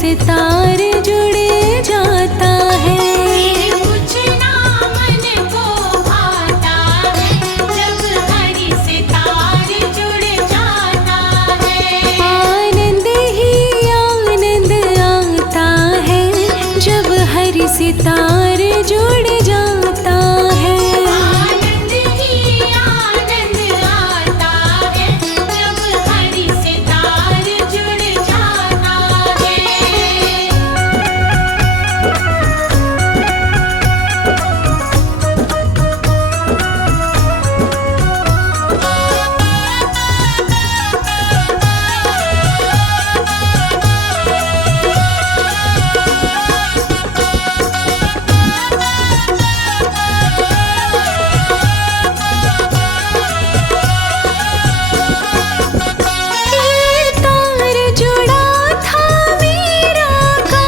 सितार जुड़ जाता है। कुछ ना मन को भाता है जब हरि सितार जुड़ जाता है। आनंद ही आनंद आता है जब हरि सितार जुड़ जाता है। आनंद ही आनंद आता है जब हरि सितार जुड़ जाता है। ये तार जुड़ा था मीरा का,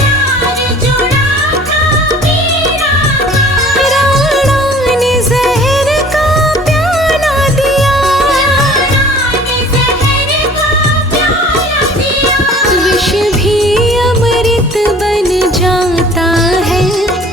तार जुड़ा था मीरा का, राणा ने जहर का प्याला दिया, राणा ने जहर का प्याला दिया। विष भी अमृत बन जाता है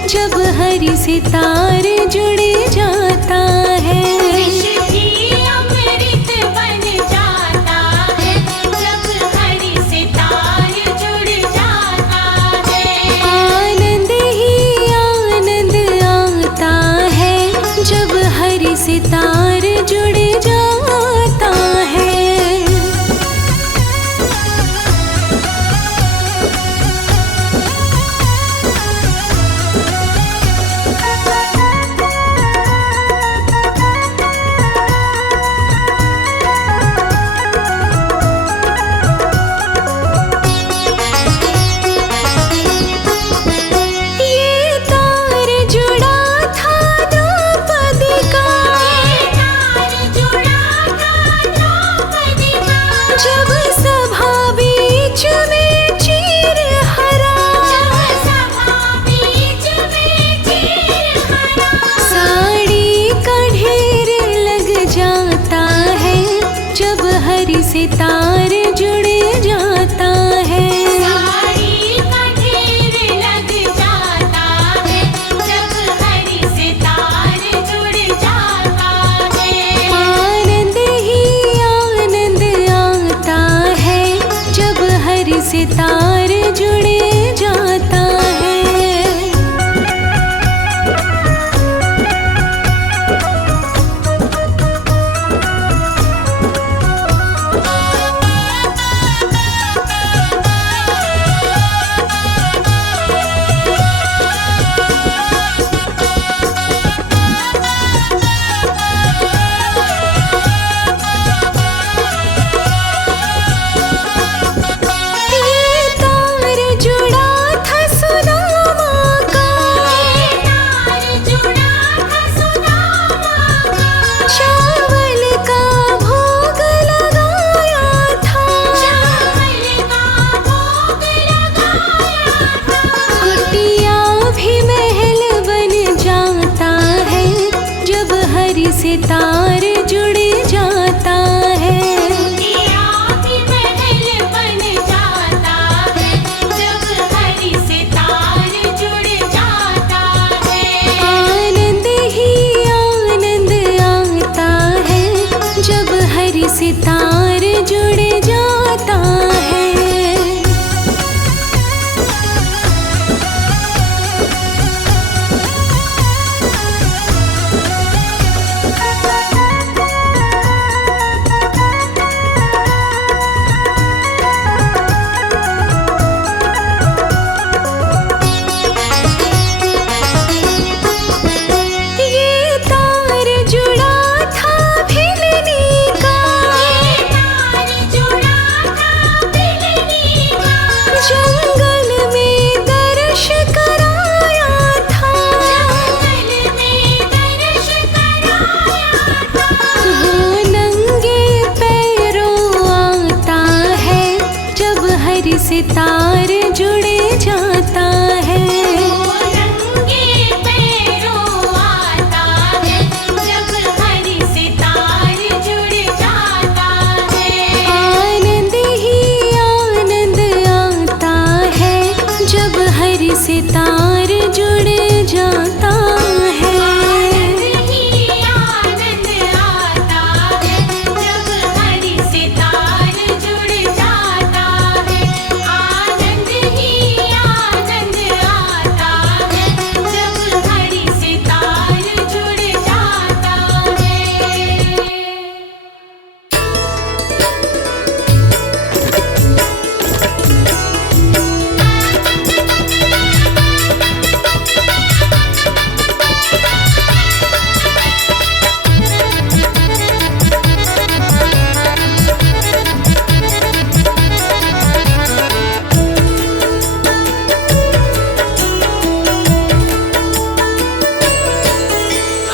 जब हरि सितार जुड़ जाता है। विष भी अमृत बन जाता है जब हरि सितार जुड़ जाता है। आनंद ही आनंद आता है जब हरि सितार जुड़ जाता है। ये तार जुड़ा था द्रौपदी का, तार जुड़ा था द्रौपदी का, जब सभा बीच में चीर हरा, जब सभा बीच में चीर हरा। साड़ी का ढेर लग जाता है जब हरि सितार जुड़ जाता है। साड़ी का ढेर लग जाता है जब हरि सितार जुड़ जाता है। आनंद ही आनंद आता है जब हरि सितार जुड़ जाता है। ये तार जुड़ा था सुदामा का, तार जुड़ा था सुदामा का, चावल का भोग लगाया था, चावल का भोग लगाया था। कुटिया भी महल बन जाता है जब हरि सितार जुड़ जाता है। कुटिया भी महल बन जाता है जब हरि सितार जुड़ जाता है। आनंद ही आनंद आता है जब हरि सितार जुड़ जाता है। ये तार जुड़ा था भिलनी का, तार जुड़ा था भिलनी का, जंगल में दर्श कराया था, जंगल में दर्श कराया था। वो नंगे पैरों आता है जब हरि सितार जुड़ जाता है। वो रंगे पैरों आता है जब हरि सितार जुड़ जाता है। आनंद ही आनंद आता से तार जुड़ जाता है। आनंद ही आनंद आता है जब हरि से तार जुड़ जाता है। आनंद ही आनंद आता है जब हरि से तार जुड़ जाता है।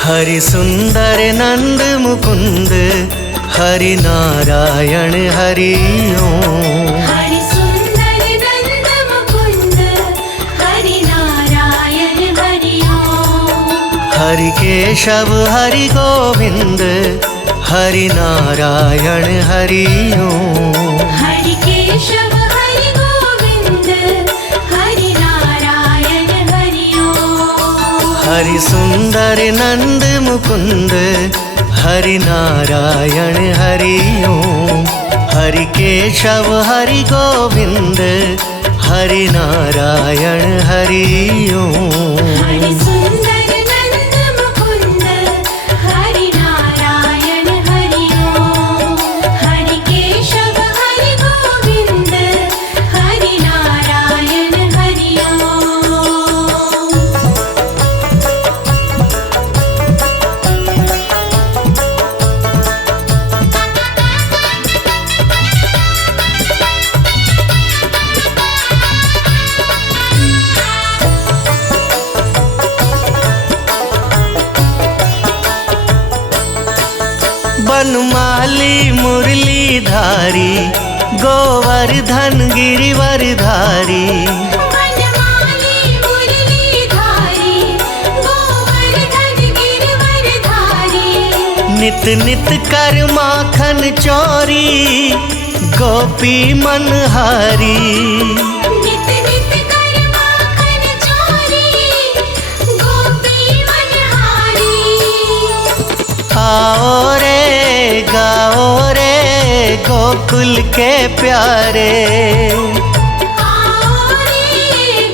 हरि सुंदर नंद मुकुंद हरि नारायण हरि ओम। हरि सुंदर नंद मुकुंद हरि नारायण हरि ओम। हरि केशव हरि गोविंद हरि नारायण हरि ओम। हरि केशव हरि गोविंद हरि नारायण हरि ओम। हरि सुंदर नंद मुकुंद हरि नारायण हरि ओम। हरि केशव हरि गोविंद हरि नारायण हरि ओम। हरि सुंदर नंद मुकुंद हरि नारायण हरि ओम। हरि केशव हरि गोविंद हरि नारायण हरि ओम। बनमाली मुरलीधारी गोवर्धन गिरिवरधारी। बनमाली मुरलीधारी गोवर्धन गिरिवरधारी। नित नित कर माखन चोरी गोपी मनहारी। नित नित कर माखन चोरी गोपी मनहारी। आओ रे गाओ रे गोकुल के प्यारे। आओ रे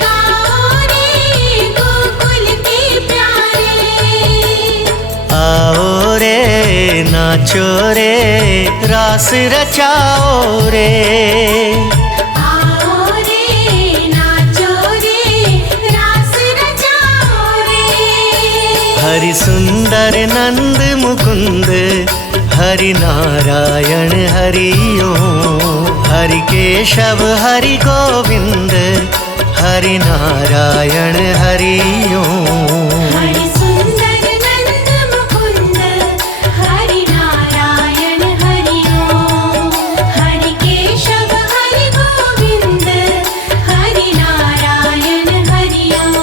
गाओ रे गोकुल के प्यारे। आओ रे नाचो रे रास रचाओ रे। आओ रे नाचो रे रास रचाओ रे। हरि सुंदर नंद मुकुंद हरि नारायण हरि ओम। हरि केशव हरि गोविंद हरि नारायण हरि ओम। हरि सुंदर नंद मुकुंद हरि नारायण हरि ओम। हरि केशव हरि गोविंद हरि नारायण हरि ओम।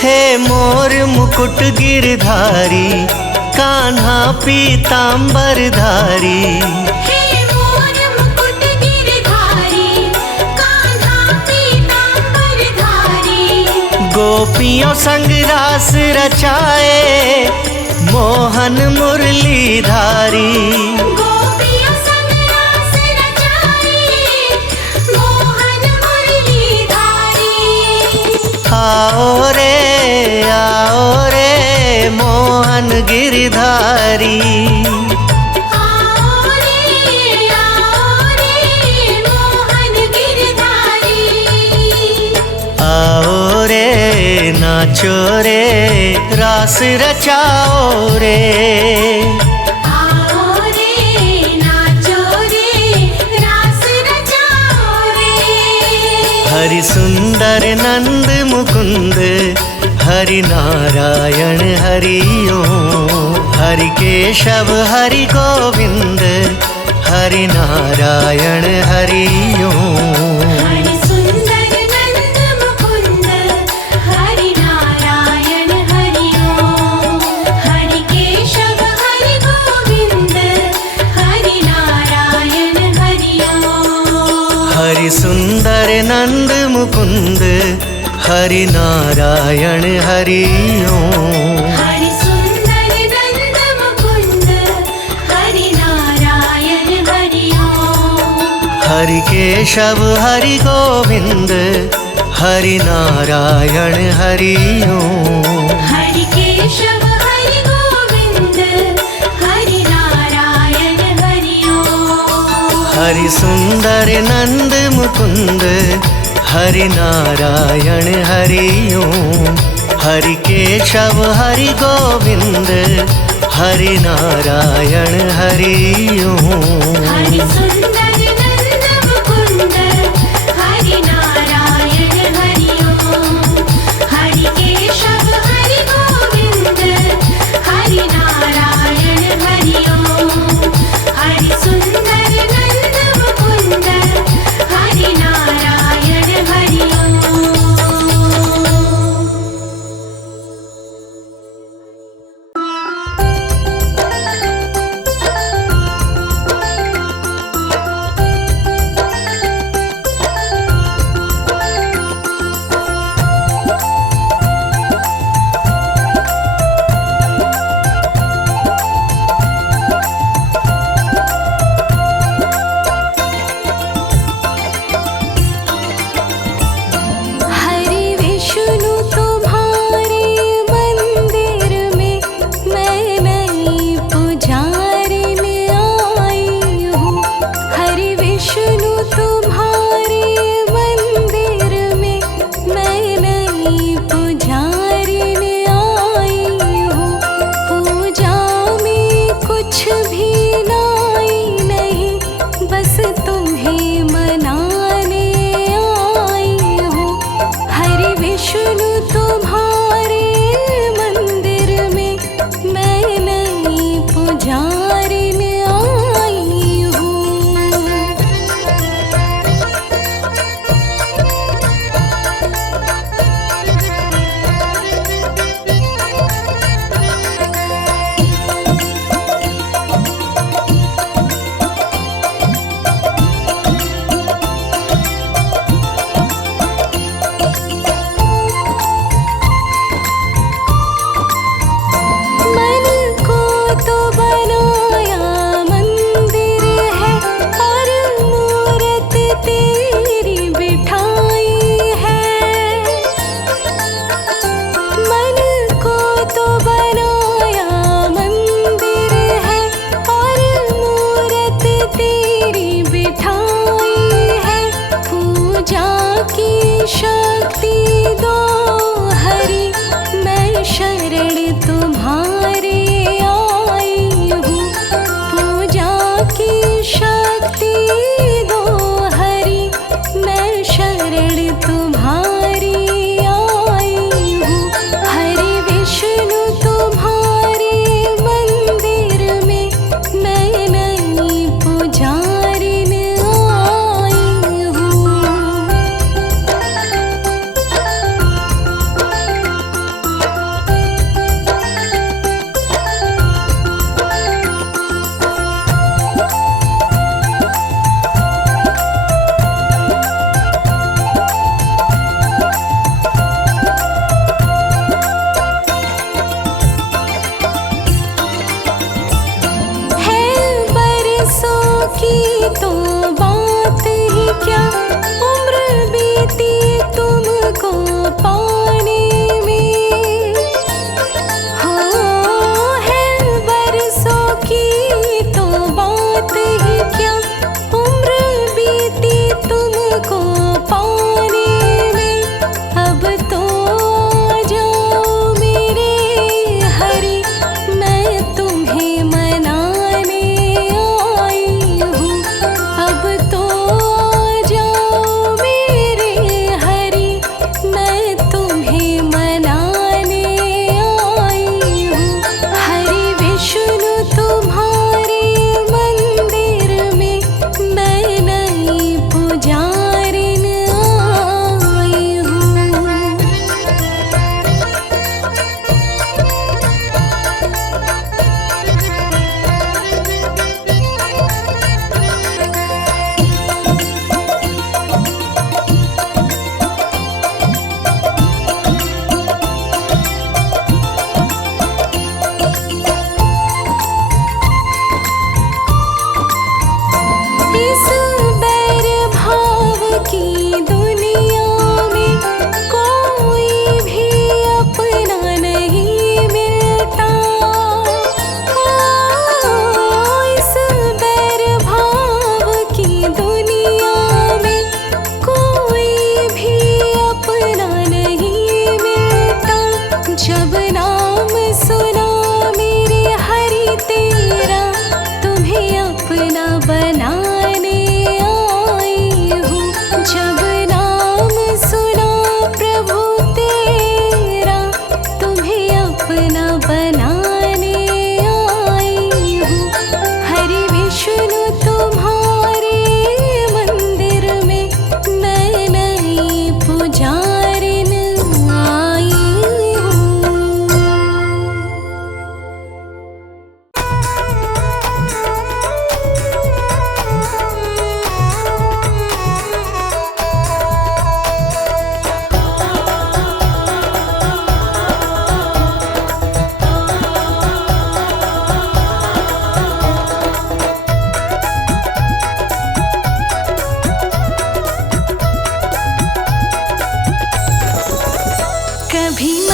हे मोर मुकुट गिरधारी कान्हा पीतांबरधारी। हे मोर मुकुट गिरधारी कान्हा पीतांबरधारी। गोपियों संग रास रचाए मोहन मुरलीधारी। गोपियों संग रास रचाए मोहन मुरलीधारी। आओ रे मोहन गिरधारी। आओ रे मोहन गिरधारी। आओ रे नाचो रे रास रचाओ रे। आओ रे नाचो रे रास रचाओ रे। हरि सुंदर नंद मुकुंद हरि नारायण हरि ओम। हरि केशव हरि गोविंद हरि नारायण हरि ओम। हरि सुंदर नंद मुकुंद हरि नारायण हरि ओम। हरि केशव हरि गोविंद हरि नारायण हरि ओम। हरि सुंदर नंद मुकुंद हरि नारायण हरि ओम। हरि सुंदर नंद मुकुंद हरि नारायण हरि ओम। हरि केशव हरि गोविंद हरि नारायण हरि ओम। हरि केशव हरि गोविंद हरि नारायण हरि ओम। हरि सुंदर नंद मुकुंद हरि नारायण हरि ओम। हरि केशव हरि गोविंद हरि नारायण हरि ओम। हरि सुंदर नंद मुकुंद हरि नारायण हरि ओम। हरि केशव हरि गोविंद हरि नारायण हरि ओम। हरि सुंदर नंद मुकुंद हरि नारायण हरि ओम।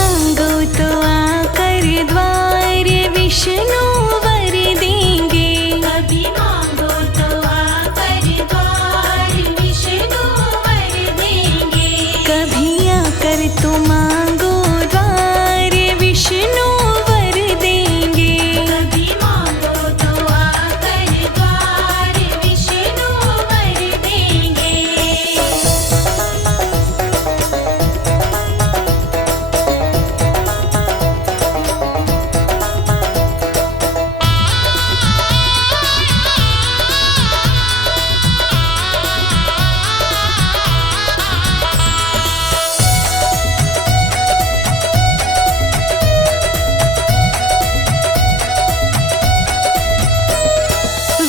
मांगो तो आकर द्वार विष्णु वर देंगे। कभी मांगो तो आकर द्वार विष्णु वर देंगे। कभी आकर तो मांगो द्वार विष्णु वर देंगे। कभी मांगो तो आकर द्वार विष्णु वर देंगे।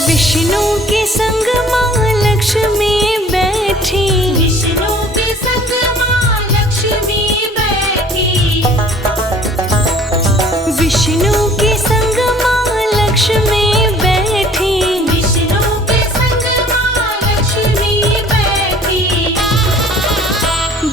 विष्णु के संग माँ लक्ष्मी बैठी। विष्णु के संग माँ लक्ष्मी बैठी। विष्णु के संग माँ लक्ष्मी बैठी। विष्णु के संग माँ लक्ष्मी बैठी।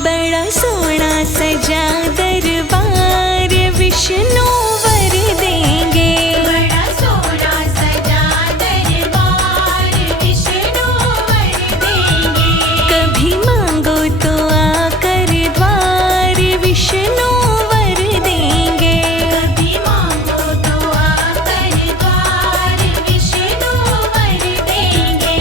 बड़ा सोना सजा दरबार विष्णु वर देंगे। बड़ा सोना सजा दरबार विष्णु वर देंगे। कभी मांगो तो आकर द्वार विष्णु वर देंगे। कभी मांगो तो आकर द्वार विष्णु वर देंगे।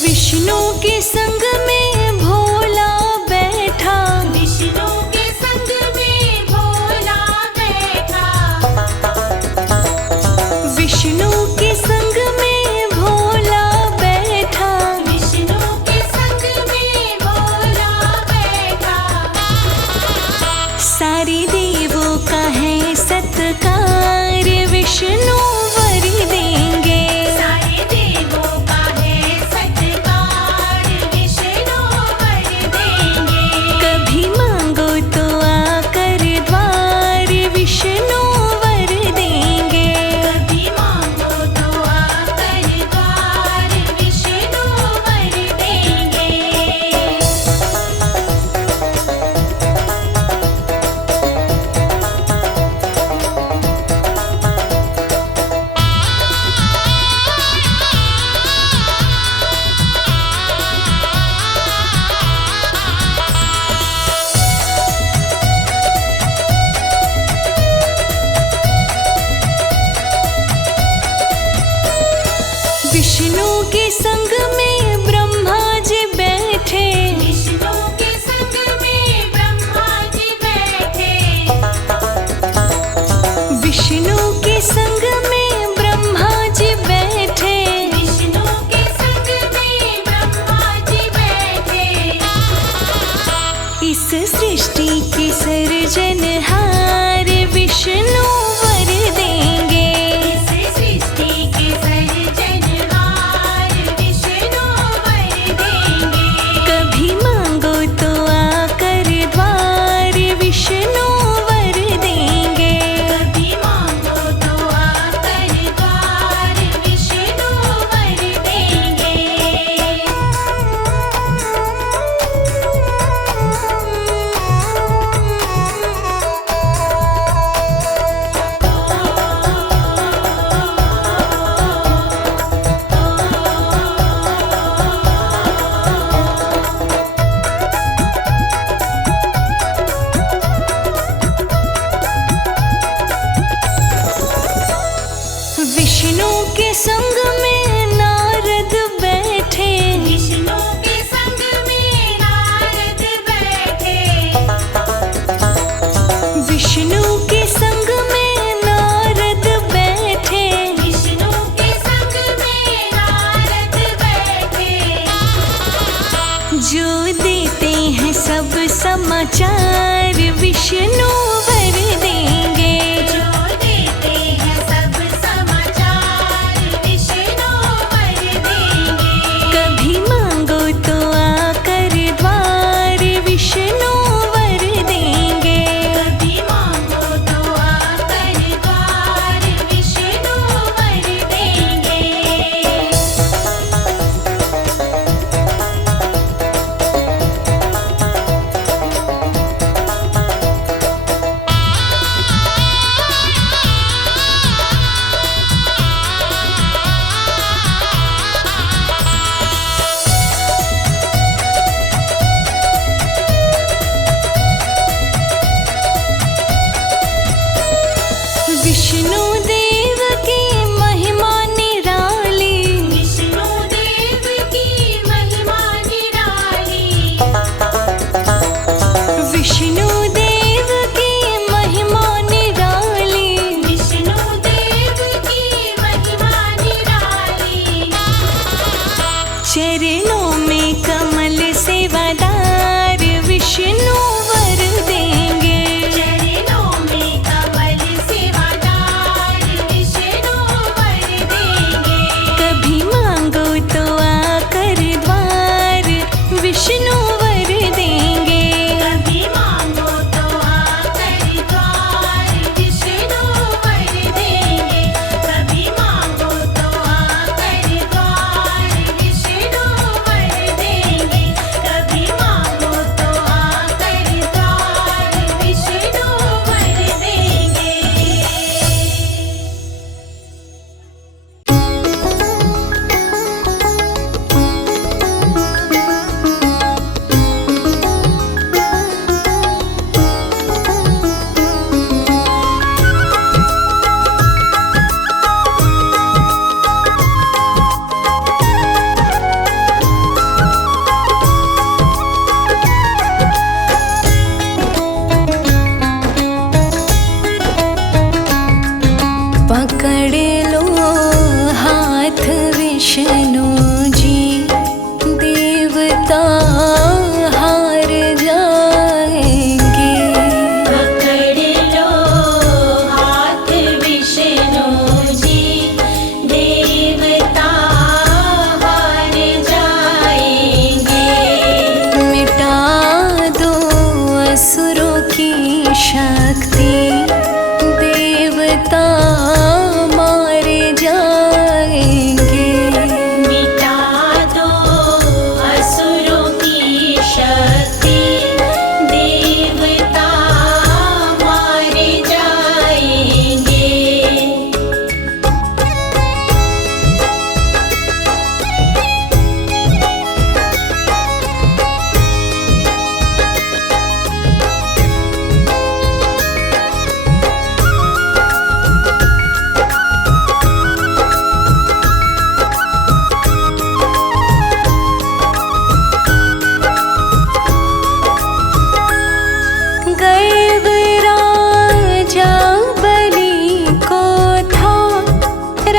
विष्णु के संग में भोला बैठा। विष्णु के संग में भोला बैठा। विष्णु के संग में भोला बैठा। विष्णु के संग में भोला बैठा। सारे देवों का है सत्कार विष्णु वर देंगे। सारे देवों का है सत्कार विष्णु वर देंगे। कभी मांगो तो आकर द्वार विष्णु वर देंगे। कभी मांगो तो आकर द्वार विष्णु वर देंगे। विष्णु के संग में ब्रह्मा जी बैठे। विष्णु के संग में ब्रह्मा जी बैठे। विष्णु के संग में ब्रह्मा जी बैठे। विष्णु के संग में ब्रह्मा जी बैठे। इस सृष्टि के सर्जनहार विष्णु वर देंगे। इस सृष्टि के सर्जनहार विष्णु वर देंगे। कभी मांगो तो आकर द्वार विष्णु वर देंगे। कभी मांगो तो आकर द्वार विष्णु वर देंगे। विष्णु के संग में नारद बैठे। विष्णु के संग में नारद बैठे। विष्णु के संग में नारद बैठे। विष्णु के संग में नारद बैठे। जो देते हैं सब समाचार विष्णु वर देंगे। जो देते हैं सब समाचार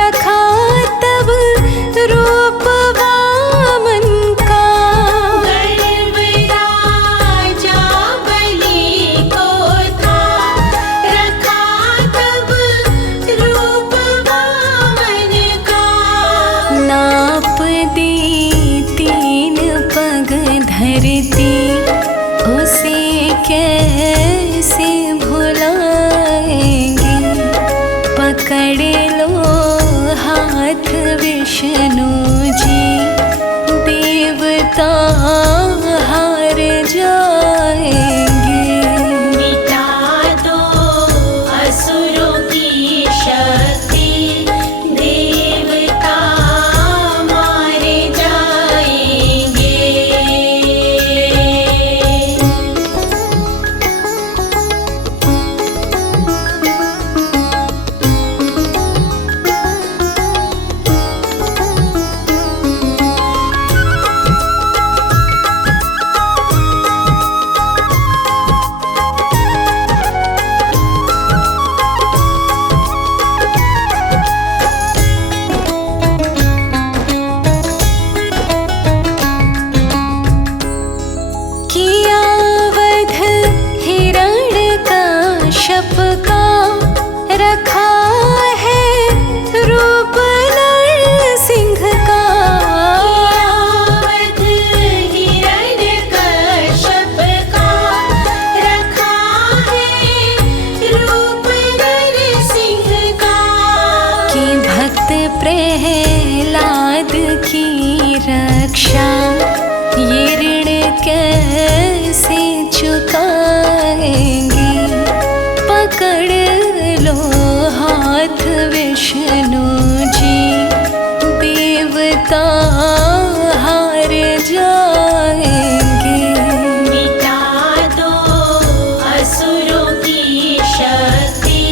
रखा तब रूप वामन का। गर्व राजा बलि को था, रखा तब रूप वामन का। नाप दी 3 पग धरती, उसे कैसे भुलाएंगे। पकड़ लो हाथ विष्णु जी, देवता हार जाएंगे। मिटा दो असुरों की शक्ति, देवता मारे जाएंगे। किया वध हिरण्यकश्यप का, रखा है रूप नरसिंह का। वध हिरण्यकश्यप का, रखा है रूप नरसिंह का। कि भक्त प्रहलाद की रक्षा, ये ऋण कैसे चुकाएंगे। पकड़ लो हाथ विष्णु जी, देवता हार जाएंगे। मिटा दो असुरों की शक्ति,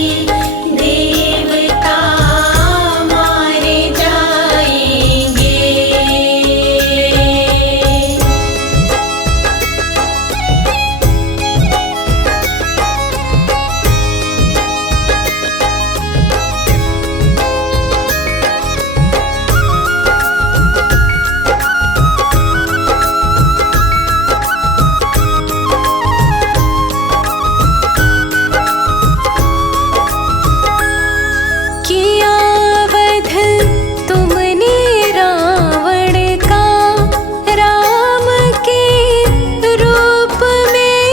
देवता मारे जाएंगे। किया वध तुमने रावण का, राम के रूप में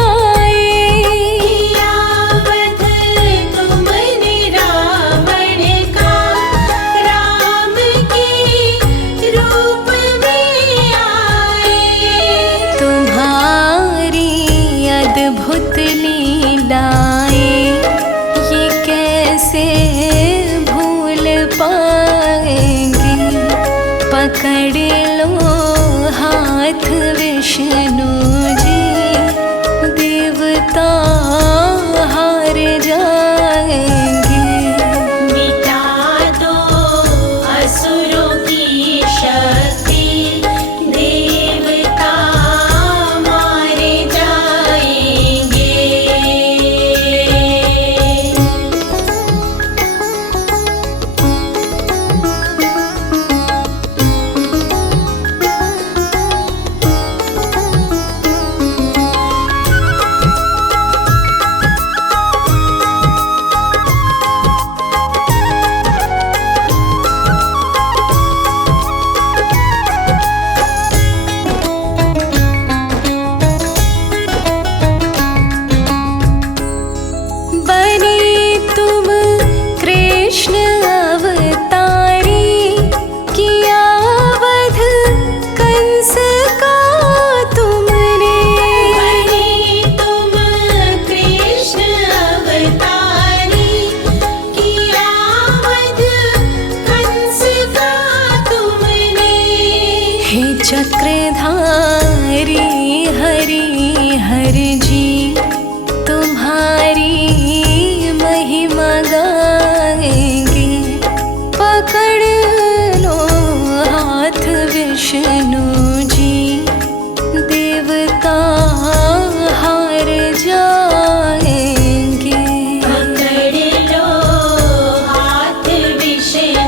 आए। किया वध तुमने रावण का, राम के रूप में आए। तुम्हारी अद्भुत लीलाएं, ये कैसे भूल पाएंगे। पकड़ लो हाथ विष्णु जी, देवता हार जाएंगे। मिटा दो असुरों की शक्ति, देवता मारे जाएंगे। चक्रधारी हरि हर जी तुम्हारी महिमा गाएंगे। पकड़ लो हाथ विष्णु जी देवता हार जाएंगे। पकड़ लो हाथ विष्णु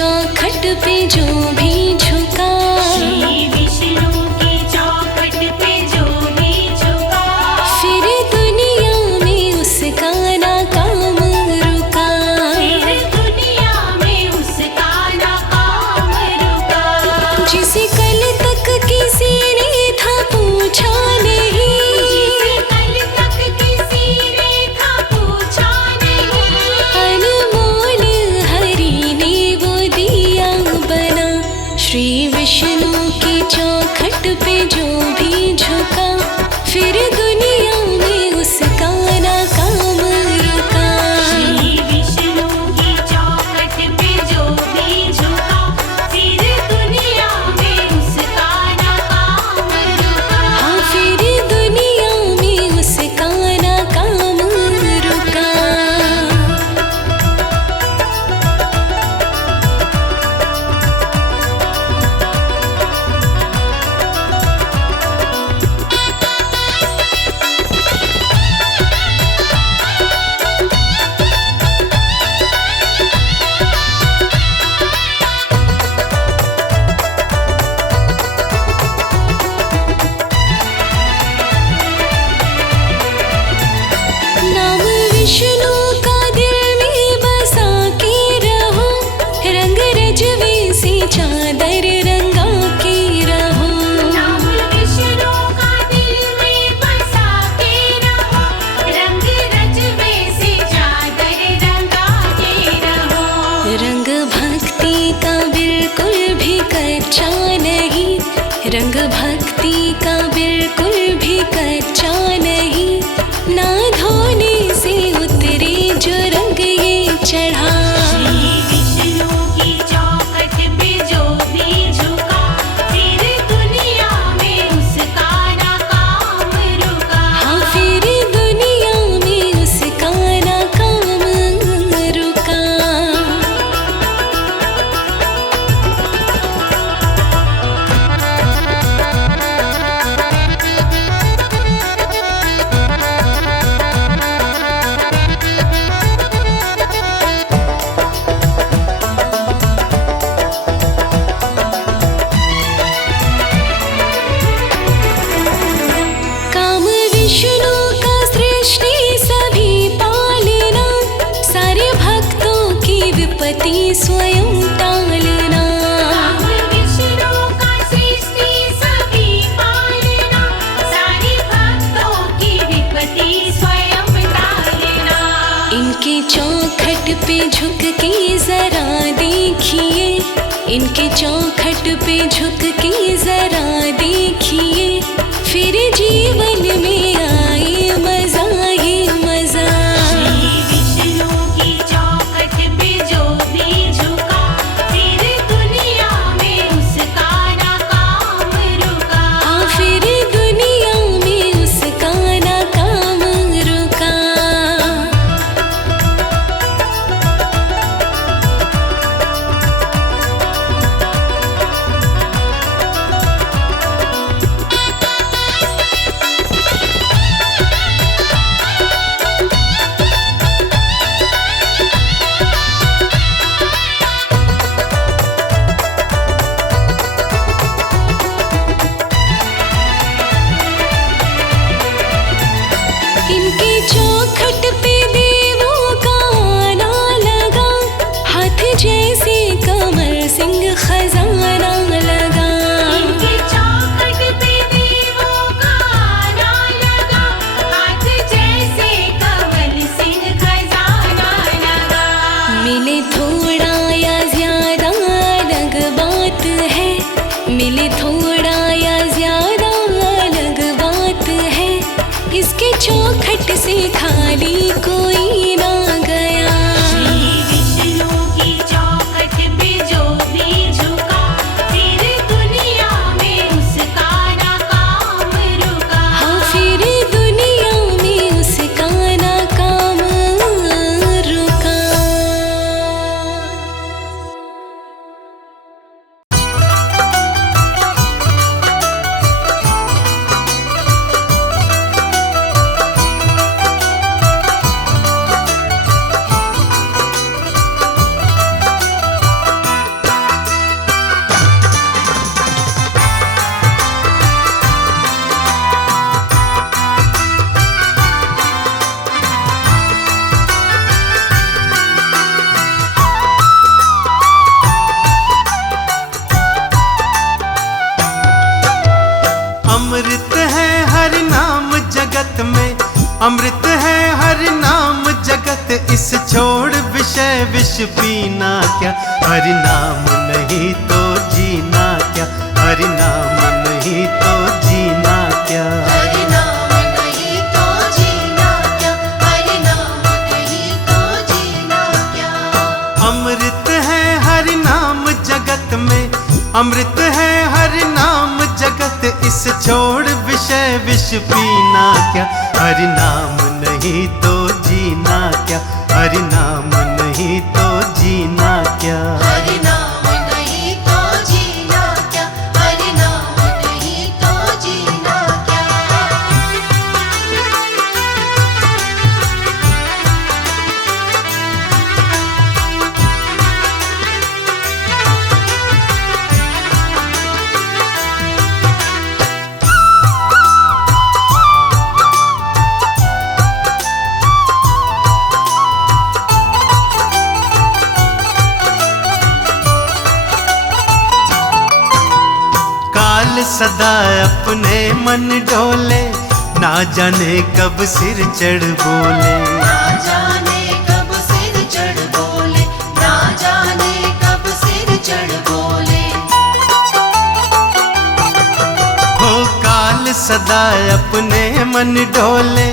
चौखट पे जो भी झुका, श्री विष्णु की चौखट पे जो भी झुका, फिर दुनिया में उसका ना काम रुका। फिर दुनिया में उसका ना काम रुका। जिसे कल तक किसी ने था पूछा नहीं, जिसे कल तक किसी ने था पूछा नहीं, अनमोल हरि ने वो दिया बना। श्री विष्णु की चौखट पे जो भी झुका, फिर दुनिया में उसका ना काम रुका। श्री विष्णु की चौखट पे जो भी झुका, फिर दुनिया में उसका ना काम रुका। हाँ, फिर दुनिया में उसका ना काम रुका। नाम विष्णु का दिल में बसा के रहो, रंग रजवे से चादर रंगा के रहो। नाम विष्णु का दिल में बसा के रहो, रंग रजवे से चादर रंगा के रहो। रंग भक्ति का बिल्कुल भी कच्चा नहीं, रंग भक्ति का बिल्कुल भी कच्चा नहीं। ना धोने से उतरे जो रंग ये चढ़ा। श्री विष्णु की चौखट पे जो भी झुका, फिर दुनिया में उसका ना काम रुका। हाँ, फिर दुनिया में उसका ना काम रुका। काम विष्णु का सृष्टि सभी पालना, सारे भक्तों की विपत्ति स्वयं टालना। काम विष्णु का सृष्टि सभी पालना, सारे भक्तों की विपत्ति स्वयं टालना। इनके चौखट पे झुक के जरा देखिए, इनके चौखट पे झुक के जरा देखिए, फिर जीवन में आए मजा ही मजा। श्री विष्णु की चौखट पे जो भी झुका, फिर दुनिया में उसका ना काम रुका। हाँ, फिर दुनिया में उसका ना काम रुका। इनके चौखट पे देवों का आना लगा, हाथ जैसे कमल सिंह खजाना लगा। इनके चौखट पे देवों का आना लगा, हाथ जैसे कमल सिंह खजाना लगा। मिले थोड़ा या ज्यादा अलग बात है, मिले थोड़ा या ज्यादा अलग बात है। इसके चौखट से खाली कोई ना गया। श्री विष्णु की चौखट पे जो भी झुका, फिर दुनिया में उसका ना काम रुका। हाँ, फिर दुनिया में उसका ना काम रुका। इस छोड़ विषय विष पीना क्या, हरि नाम नहीं तो जीना क्या, हरि नाम नहीं तो जीना क्या। हरि नाम नहीं तो जीना क्या, हरि नाम नहीं तो जीना क्या। अमृत है हरि नाम जगत में, अमृत है हरि नाम जगत, इस छोड़ विषय विष पीना क्या, हरि नाम नहीं तो जीना क्या, हरि नाम नहीं तो जीना क्या। हरि नाम नहीं तो जीना क्या, हरि नाम नहीं तो जीना क्या। काल सदा अपने मन डोले, ना जाने कब सिर चढ़ बोले। ना जाने कब सिर चढ़ बोले, ना जाने कब सिर चढ़ बोले। हो काल सदा अपने मन डोले,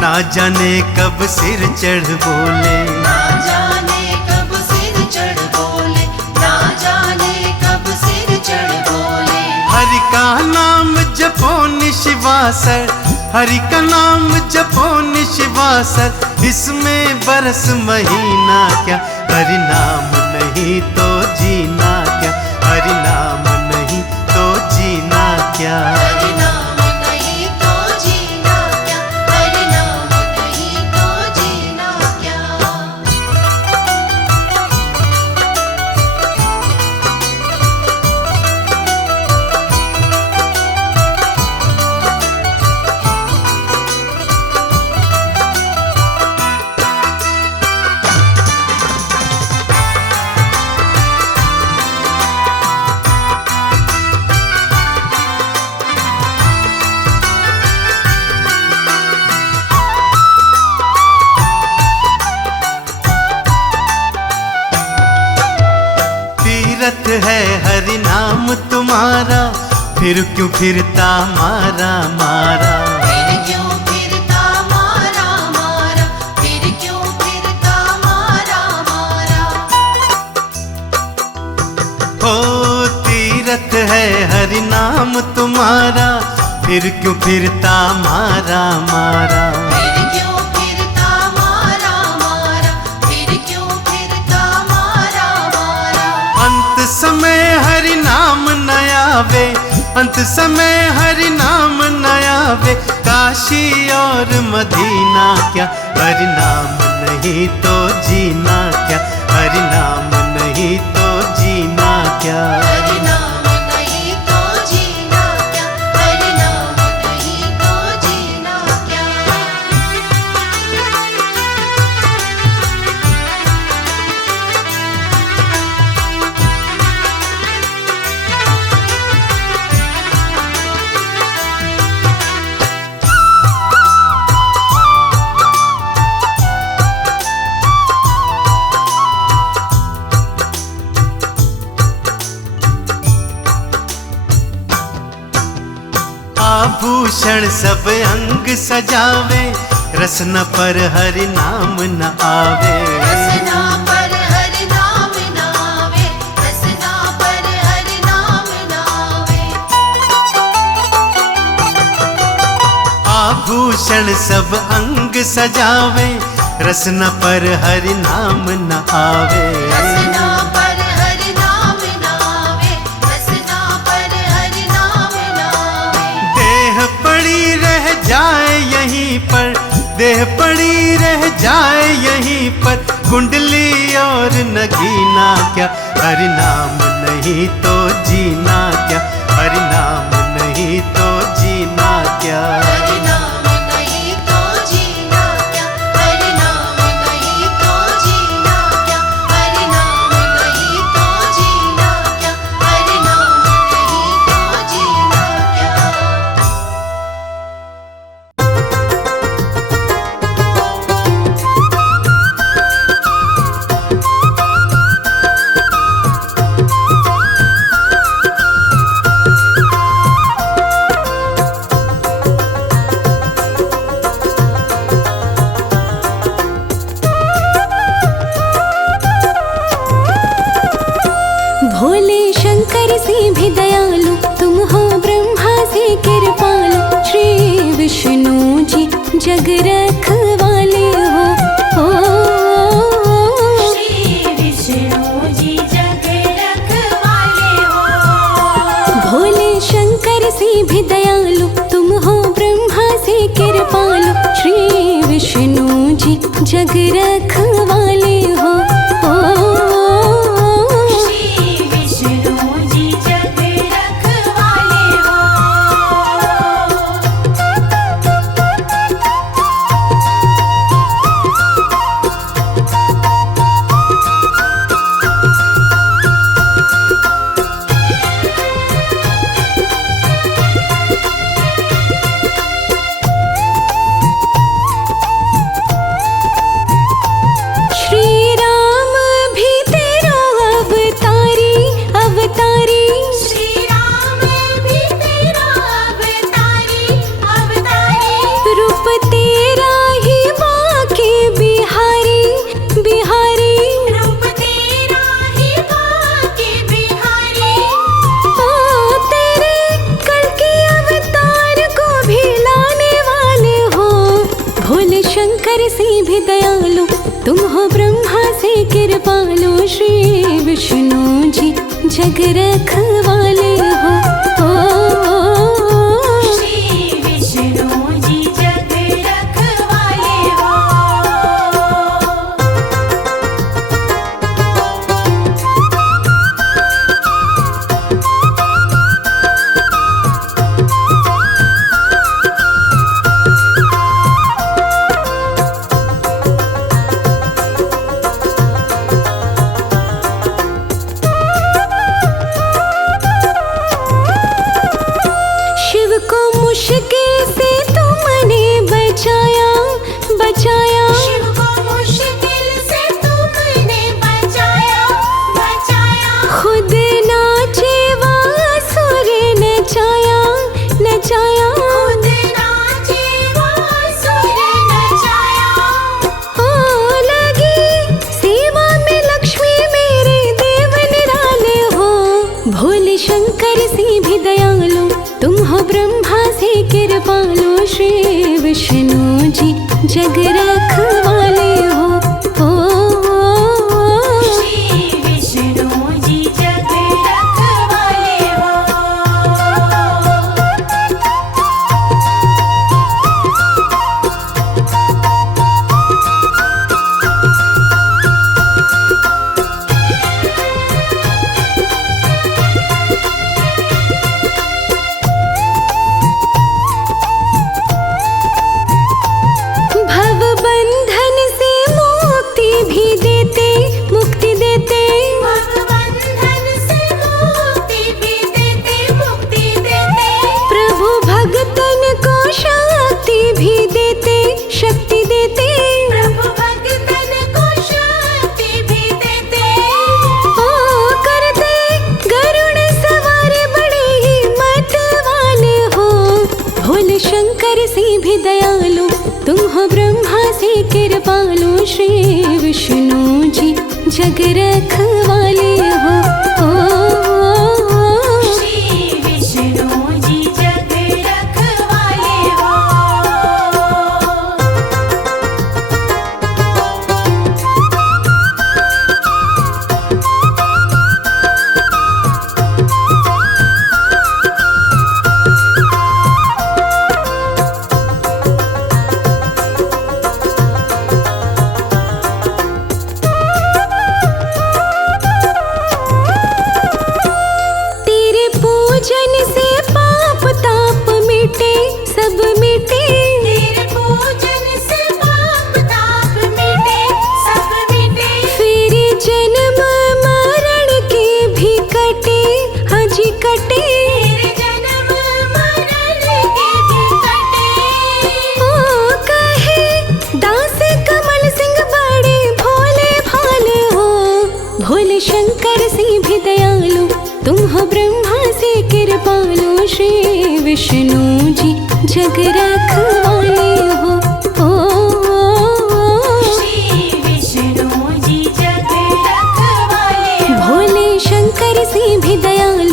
ना जाने कब सिर चढ़ बोले। ना जाने कब सिर चढ़ बोले, ना जाने कब सिर चढ़ बोले। हरि का नाम जपो निशिवासर, हरि का नाम जपो निशिवासर, इसमें बरस महीना क्या, हरि नाम नहीं तो जीना क्या, हरि नाम नहीं तो जीना क्या। हरि नाम नहीं तो जीना क्या, हरि नाम नहीं तो जीना क्या। तीरथ है हरि नाम तुम्हारा, फिर क्यों फिरता मारा मारा। फिर क्यों फिरता मारा मारा, फिर क्यों फिरता मारा मारा। हो तीरथ है हरि नाम तुम्हारा, फिर क्यों फिरता मारा मारा। फिर क्यों फिरता मारा मारा, फिर क्यों फिरता मारा मारा। अंत समय हरि नाम न आवे, अंत समय हरि नाम न आवे, काशी और मदीना क्या, हरि नाम नहीं तो जीना क्या, हरि नाम नहीं तो जीना क्या। हरि नाम नहीं तो जीना क्या, हरि नाम नहीं तो जीना क्या। आभूषण सब अंग सजावे, रसना पर हरि नाम न आवे। रसना पर हरि नाम न आवे, रसना पर हरि नाम न आवे। आभूषण सब अंग सजावे, रसना पर हरि नाम न आवे। रसना पर हरि नाम न आवे, रसना पर हरि नाम न आवे। देह पड़ी रह जाए यहीं पर, देह पड़ी रह जाए यहीं पर, कुंडली और नगीना क्या, हरि नाम नहीं तो जीना क्या, हरि नाम नहीं तो जीना क्या। हरि नाम नहीं तो जीना क्या, हरि नाम नहीं तो जीना क्या, हरि नाम नहीं तो जीना क्या, हरि नाम नहीं तो जीना क्या। शंकर से भी दयालु तुम हो ब्रह्मा से कृपालु। श्री विष्णु जी जग रखवाले हो। श्री विष्णु जी जग रखवाले हो। भोले शंकर से भी दयालु तुम हो ब्रह्मा से कृपालु। श्री विष्णु जी जग रखवाले हो। श्री विष्णु जी जग रखवाले हो। श्री राम भी तेरा अवतारी अवतारी। श्री राम भी तेरा अवतारी अवतारी। रूप तेरा ही बाके बिहारी बिहारी। रूप तेरा ही बाके बिहारी। ओ तेरे कल के अवतार को भी लाने वाले हो। भोले शंकर से भी दयालु तुम हो ब्रह्मा से कृपालु। श्री विष्णु जी जग रखवाले हो। श्री विष्णु जी जग रखवाले हो। शिव को मुश्किल से तुमने बचाया बचाया। शिव को मुश्किल से तुमने बचाया बचाया। खुद नाचे वासुर नचाया नचाया। खुद नाचे वासुर नचाया। ओ लगी सेवा में लक्ष्मी मेरे देव निराले हो। भोले शंकर से भी दयालु तुम हो ब्रह्मा से कृपालु। श्री विष्णु जी जग रखवाले हो। श्री विष्णु जी जग रखवाले हो। भव बंधन से मुक्ति भी देते मुक्ति देते। भवबंधन से मुक्ति भी देते मुक्ति देते। प्रभु भगतन को शक्ति भी देते शक्ति देते। प्रभु भगतन को शक्ति भी देते। ओ करते गरुड़ सवारी बड़े हिम्मत वाले हो। भोले शंकर से भी दयालु तुम हो ब्रह्मा से कृपालु। श्री विष्णु जी जग रखवाले हो। श्री विष्णु जी जग रखवाले हो। तेरे पूजन से पाप ताप मिटे सब मिटे। तेरे पूजन से पाप ताप मिटे सब मिटे। फिर जन्म मरण के भी कटे हाजी कटे। तेरे जन्म मरण के भी कटे। ओ कहे दास कमल सिंह बड़े भोले भाले हो। भोले शंकर से भी दयालु तुम हो ब्रह्मा से कृपालु। श्री विष्णु जी जग रखवाले हो। श्री विष्णु जी जग रखवाले हो। भोले शंकर से भी दयालु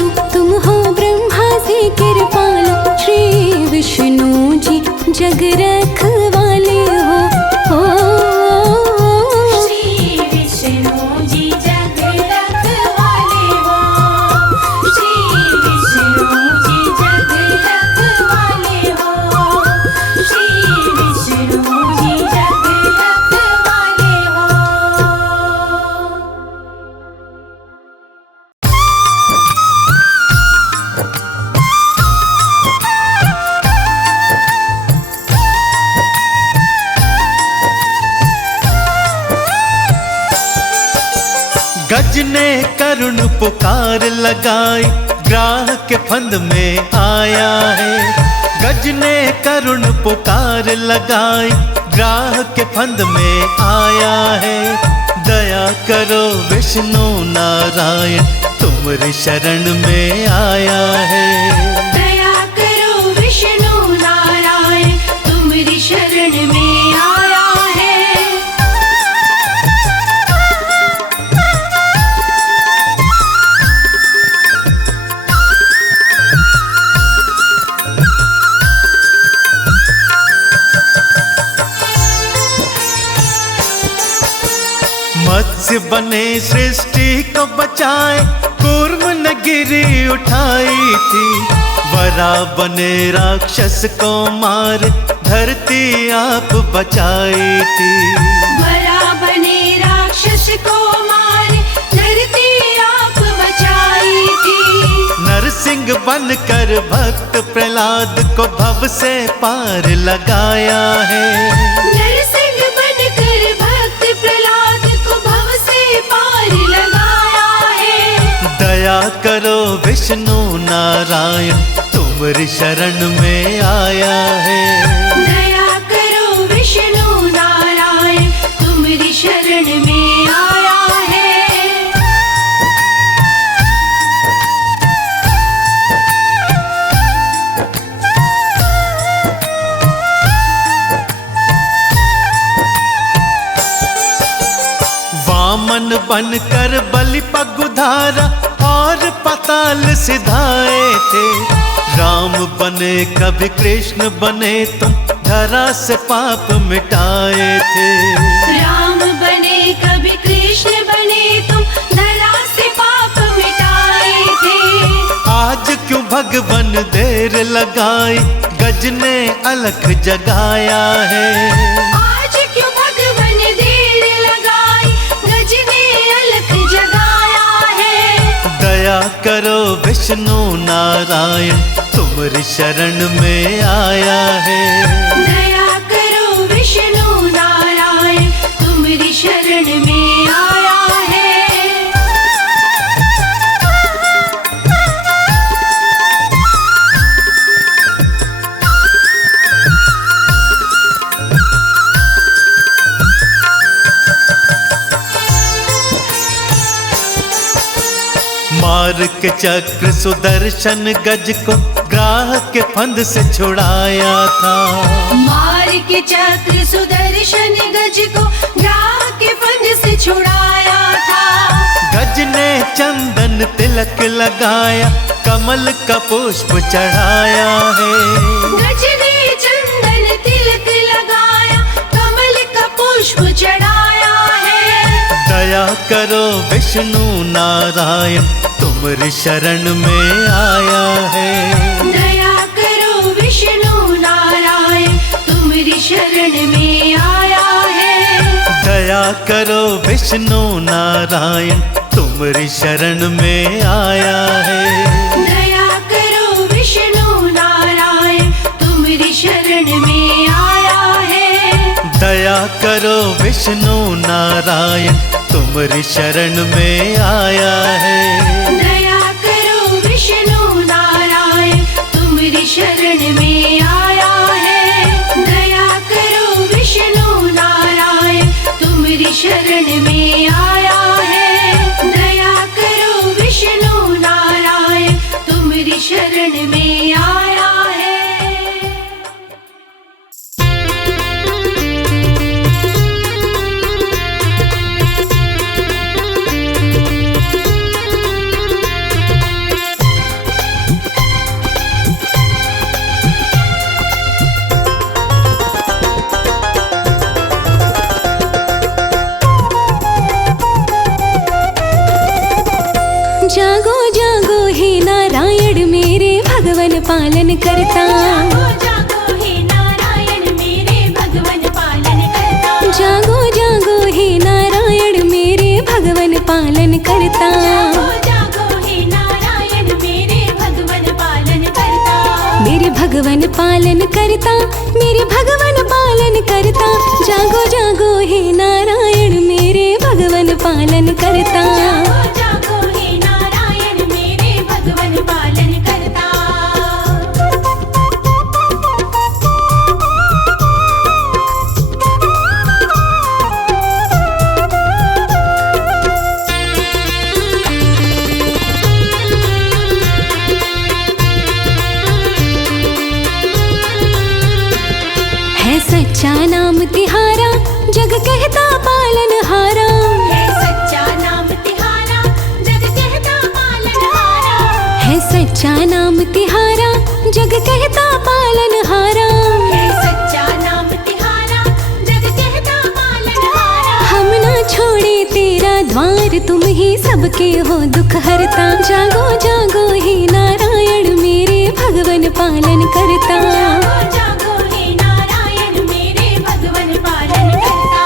पुकार लगाई, ग्राह के फंद में आया है। गज ने करुण पुकार लगाई, ग्राह के फंद में आया है। दया करो विष्णु नारायण, तुम्हारी शरण में आया है। दया करो विष्णु नारायण, तुम्हारी शरण में आया है। मत्स्य बने सृष्टि को बचाए, कूर्म ने गिरी उठाई थी। वरा बने राक्षस को मार, धरती आप बचाई थी। वरा बने राक्षस को मार, धरती आप बचाई थी। नरसिंह बनकर भक्त प्रहलाद को भव से पार लगाया है। नरसिंह बनकर भक्त प्रहलाद को भव से पार लगाया है। दया करो विष्णु नारायण, तुम्हारी शरण में आया है। दया करो विष्णु नारायण, तुम्हारी शरण में आया है। वामन बनकर बलि पगुधारा और पाताल सिधाए थे। राम बने कभी कृष्ण बने, तुम धरा से पाप मिटाए थे। राम बने कभी कृष्ण बने, तुम धरा से पाप मिटाए थे। आज क्यों भगवन देर लगाई, गज ने अलख जगाया है। आज क्यों भगवन देर लगाई, गज ने अलख जगाया है। दया करो विष्णु नारायण, तुम्हारी शरण में आया है। दया करो विष्णु नारायण, तुम्हारी शरण में आया है। मार के चक्र सुदर्शन गज को ग्राह के फंद से छुड़ाया था। मार के चक्र सुदर्शन गज को ग्राह के फंद से छुड़ाया था। गज ने चंदन तिलक लगाया, कमल का पुष्प चढ़ाया है। गज ने चंदन तिलक लगाया, कमल का पुष्प चढ़ाया है। दया करो विष्णु नारायण, तुम्हारी शरण में आया है। दया करो विष्णु नारायण, तुम्हारी शरण में आया है। दया करो विष्णु नारायण, तुम्हारी शरण में आया है। दया करो विष्णु नारायण, तुम्हारी शरण में आया है। दया करो विष्णु नारायण, तुम्हारी शरण में आया है। दया करो विष्णु नारायण, तुम्हारी शरण में आया है। दया करो विष्णु नारायण, तुम्हारी शरण में आया है। दया करो विष्णु नारायण, तुम्हारी शरण में आया है। जागो जागो हे नारायण मेरे भगवन पालन करता। जागो जागो हे नारायण मेरे भगवन पालन करता। जागो जागो हे नारायण मेरे भगवन पालन करता। जागो जागो हे नारायण मेरे भगवन पालन करता। मेरे भगवन पालन करता, मेरे भगवन पालन करता। जागो जागो हे नारायण मेरे भगवन पालन करता। जागो जागो हे नारायण सच्चा नाम तिहारा जग कहता पालनहारा। है सच्चा नाम तिहारा जग कहता पालनहारा। है सच्चा नाम तिहारा जग कहता पालनहारा। है सच्चा नाम तिहारा जग कहता पालनहारा। हम ना छोड़े तेरा द्वार, तुम ही सबके हो दुख हरता। जागो जागो हे नारायण मेरे भगवन पालन करता। जागो जागो हे नारायण मेरे भगवन पालन करता।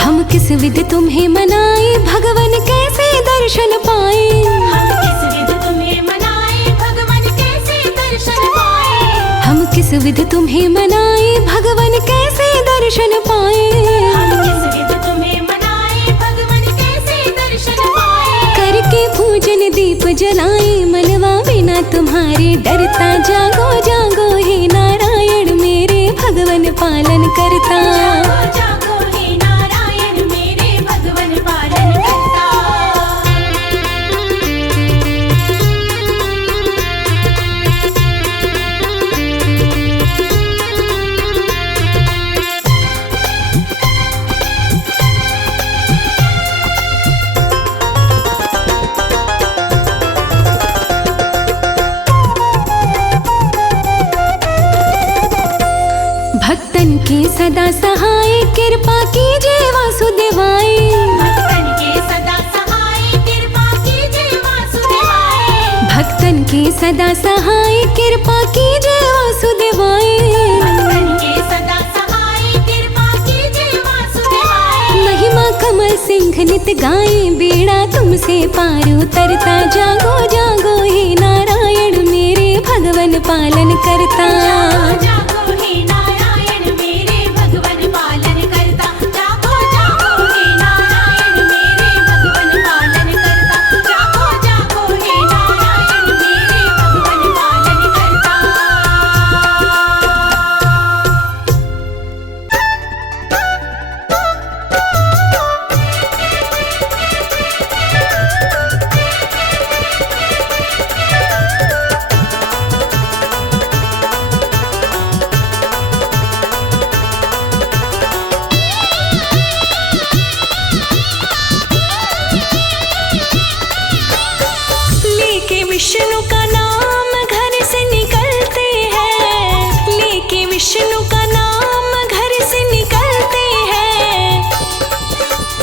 हम किस विध तुम्हें मनाए भगवन कैसे दर्शन पाए। हम किस विध तुम्हें मनाए भगवन कैसे दर्शन पाए। हम किस विध तुम्हें मनाए भगवन कैसे दर्शन पाए। हम किस विध तुम्हें मनाए भगवन कैसे दर्शन पाए। करके पूजन दीप जलाए मनवा बिना तुम्हारे डरता। जागो जागो हे नारायण मेरे भगवन पालन करता। जागो जागो हे नारायण मेरे भगवन पालन करता। भक्तन के सदा सहाय कृपा कीजिए वासुदेवाय। भक्तन के सदा सहाय कृपा कीजिए वासुदेवाय। भक्तन के सदा सहाय कृपा कीजिए वासुदेवाय। भक्तन के सदा सहाय कृपा कीजिए वासुदेवाय। महिमा कमल सिंह नित गाए बेड़ा तुमसे पार उतरता। जागो जागो हे नारायण मेरे भगवन पालन करता। जागो जागो हे नारायण मेरे भगवन पालन करता। जागो जागो हे नारायण मेरे भगवन पालन करता। जागो जागो हे नारायण मेरे भगवन पालन करता। लेके विष्णु का नाम घर से निकलते हैं। लेके विष्णु का नाम घर से निकलते हैं।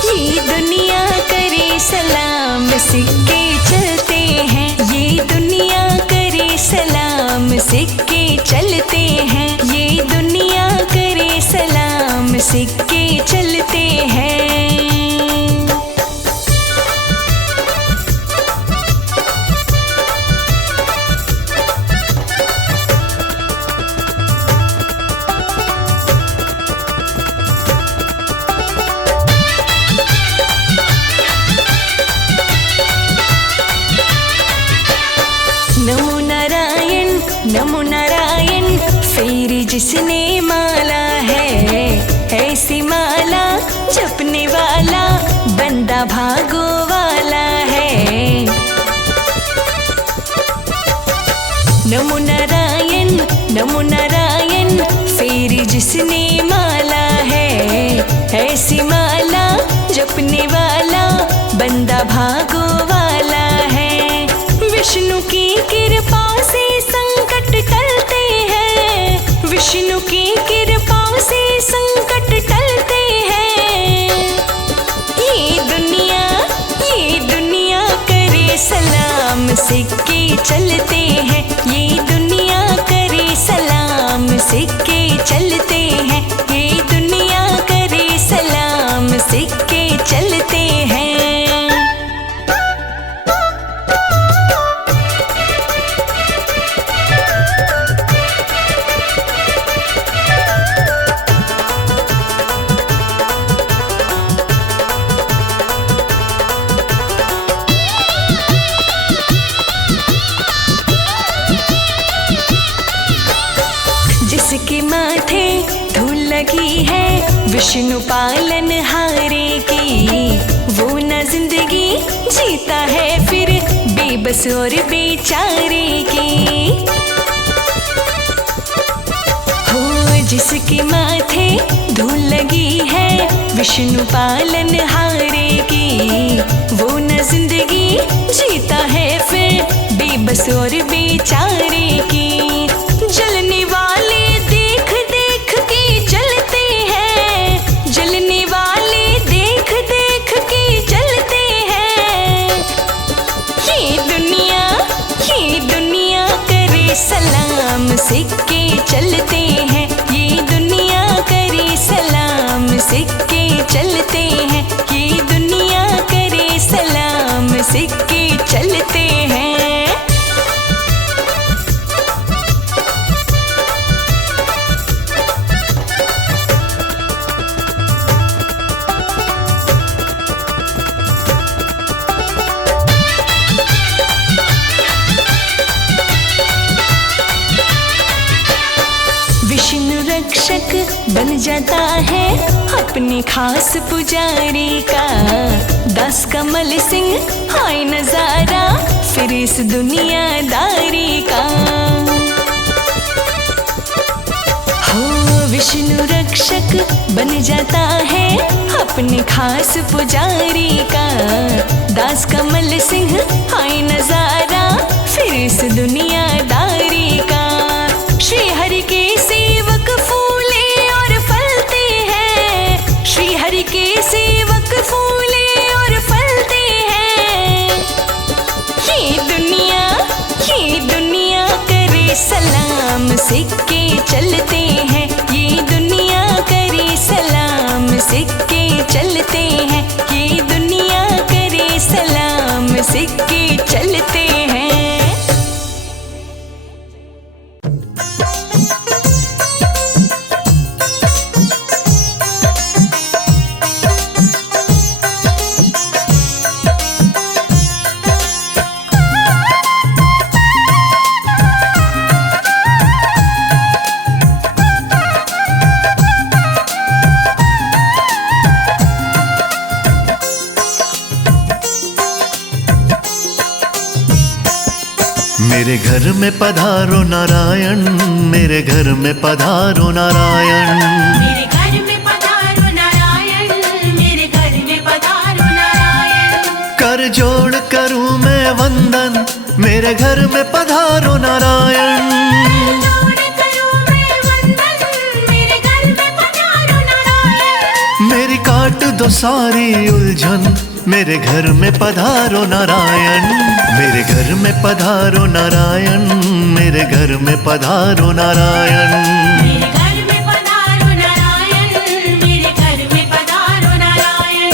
ये दुनिया करे सलाम सिक्के चलते हैं। ये दुनिया करे सलाम सिक्के चलते हैं। ये दुनिया करे सलाम सिक्के चलते हैं। नमो नारायण नमो नारायण, फिर जिसने माला है ऐसी माला जपने वाला बंदा भागो वाला है। नमो नारायण, फिर जिसने माला है ऐसी माला जपने वाला बंदा भागो वाला है। विष्णु की कृपा से संकट टलते हैं। विष्णु की कृपा से संकट टलते हैं। ये दुनिया करे सलाम सिक्के चलते हैं। ये दुनिया करे सलाम सिक्के चलते हैं। ये दुनिया करे सलाम विष्णु पालन हारे की वो न जिंदगी जीता है फिर बेबस और बेचारे की। हो जिसके माथे धूल लगी है विष्णु पालन हारे की वो न जिंदगी जीता है फिर बेबस और बेचारे की। जलने वाले देख देख के जलते हैं, जलने वाले देख देख के जलते हैं। ये दुनिया करे सलाम सिक्के चलते हैं, ये दुनिया करे सलाम सिक्के चलते हैं, ये दुनिया करे सलाम सिक्के चलते हैं। विष्णु रक्षक बन जाता है अपने खास पुजारी का। दास कमल सिंह हाय नजारा फिर इस दुनियादारी का। हो विष्णु रक्षक बन जाता है अपने खास पुजारी का। दास कमल सिंह हाय नजारा फिर इस दुनियादारी का। श्री हरि के सेवक फूले और फलते हैं, श्री हरि के सेवक फूले और फलते हैं। ये दुनिया करे सलाम सिक्के चलते हैं, ये दुनिया करे सलाम सिक्के चलते हैं, ये दुनिया करे सलाम सिक्के चलते हैं। मेरे घर में पधारो नारायण, मेरे घर में पधारो नारायण। मेरे घर में पधारो नारायण, मेरे घर में पधारो नारायण। कर जोड़ करूं मैं वंदन, मेरे घर में पधारो नारायण। जोड़ करूं मैं वंदन, मेरे घर में पधारो नारायण। मेरी काट दो सारी उलझन, मेरे घर में पधारो नारायण। मेरे घर में पधारो नारायण, मेरे घर में पधारो नारायण। मेरे घर में पधारो नारायण, मेरे घर में पधारो नारायण।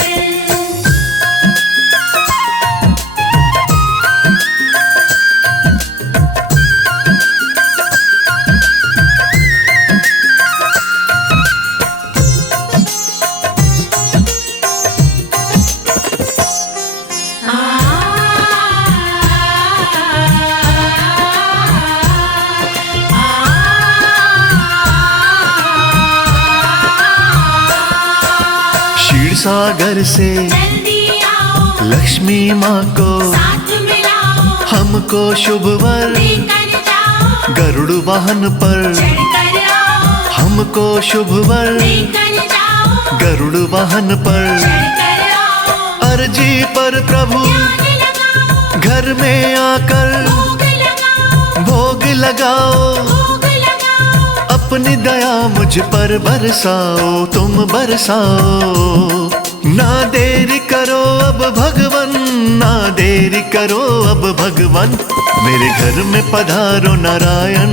क्षीर सागर से जल्दी आओ, लक्ष्मी माँ को साथ मिलाओ, हमको शुभ वर। लेकर जाओ, गरुड़ वाहन पर चढ़ कर आओ, हमको शुभ वर। लेकर जाओ, गरुड़ वाहन पर चढ़ कर आओ। अर्जी पर प्रभु ध्यान लगाओ, घर में आकर भोग लगाओ, भोग लगाओ। भोग लगाओ। अपनी दया मुझ पर बरसाओ, तुम बरसाओ। ना देरी करो अब भगवन, ना देरी करो अब भगवन। मेरे घर में पधारो नारायण,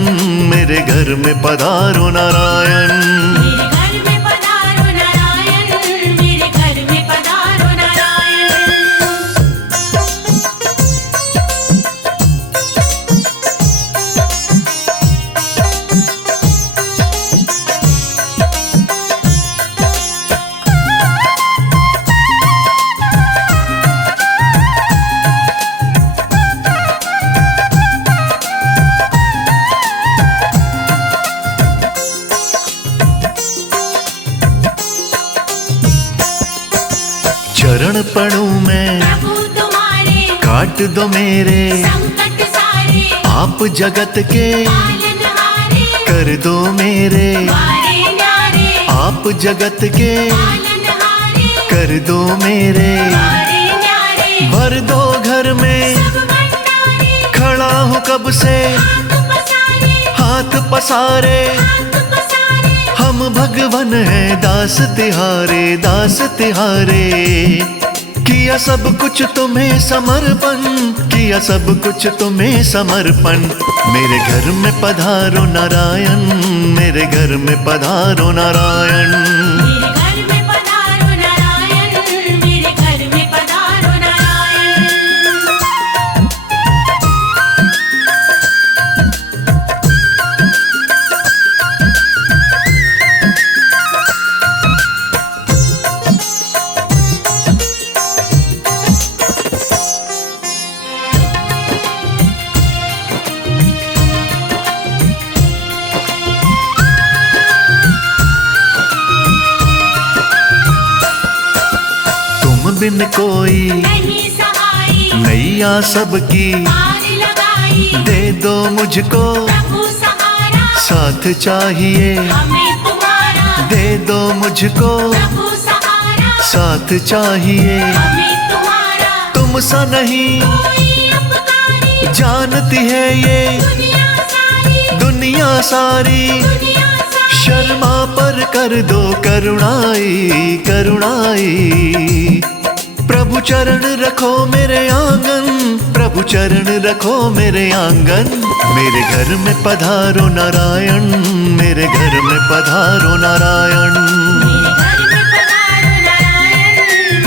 मेरे घर में पधारो नारायण। मेरे घर में पधारो नारायण, मेरे घर में पधारो नारायण। शरण पड़ूं मैं, प्रभु तुम्हारे काट दो मेरे संकट सारे, आप जगत के पालनहारे, कर दो मेरे वारे न्यारे, आप जगत के पालनहारे, कर दो मेरे। वारे न्यारे, भर दो घर में सब भंडारे, खड़ा हूँ कब से हाथ पसारे, हम भगवन हैं दास तिहारे, दास तिहारे। किया सब कुछ तुम्हें समर्पण, किया सब कुछ तुम्हें समर्पण। मेरे घर में पधारो नारायण, मेरे घर में पधारो नारायण। मेरे घर में पधारो नारायण, मेरे घर में पधारो नारायण। बिन कोई नहीं सहाई, नैया सबकी पार लगाई, दे दो मुझको प्रभु सहारा, साथ चाहिए। हमें तुम्हारा, दे दो मुझको प्रभु सहारा, साथ चाहिए। हमें तुम्हारा, तुम सा नहीं कोई उपकारी, जानती है ये दुनिया सारी, दुनिया सारी। दुनिया सारी, शर्मा पर कर दो करुणाई, करुणाई। प्रभु चरण रखो मेरे आंगन, प्रभु चरण रखो मेरे आंगन। मेरे घर में पधारो नारायण, मेरे घर में पधारो नारायण। मेरे घर में पधारो नारायण,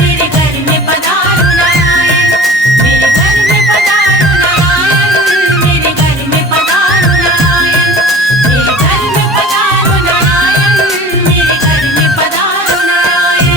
मेरे घर में पधारो नारायण, मेरे घर में पधारो नारायण, मेरे घर में पधारो नारायण, मेरे घर में पधारो नारायण, मेरे घर में पधारो नारायण।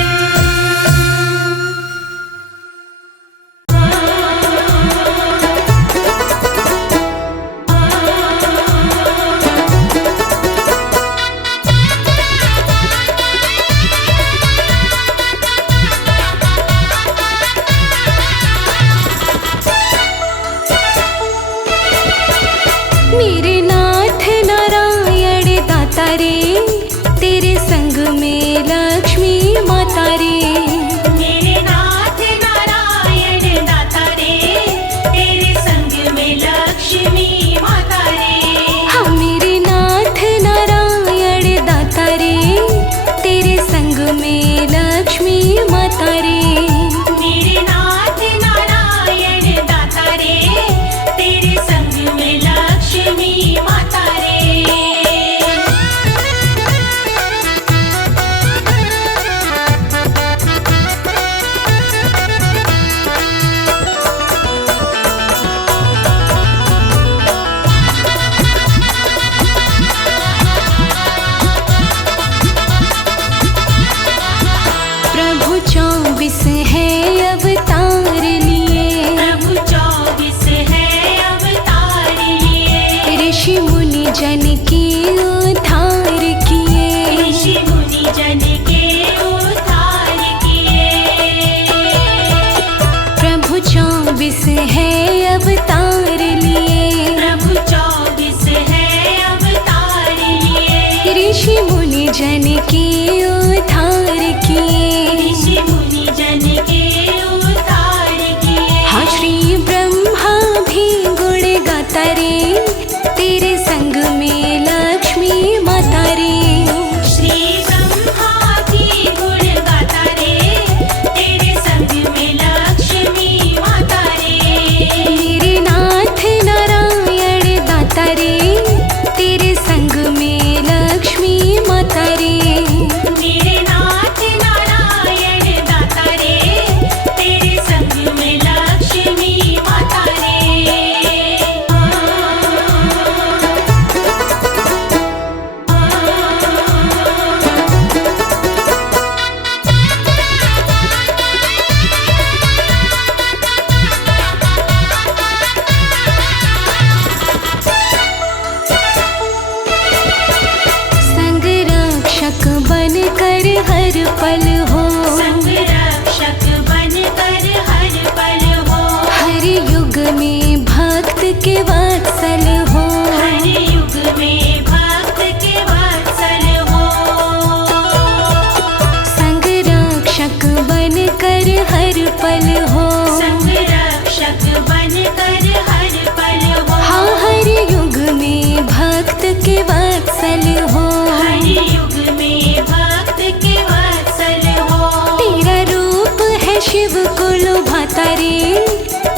कर हर पल हो, संग रक्षक बनकर हर पल हो। हाँ हर युग में भक्त के वत्सल हो, हर युग में भक्त के वत्सल हो। तेरा रूप है शिव को लुभाता रे,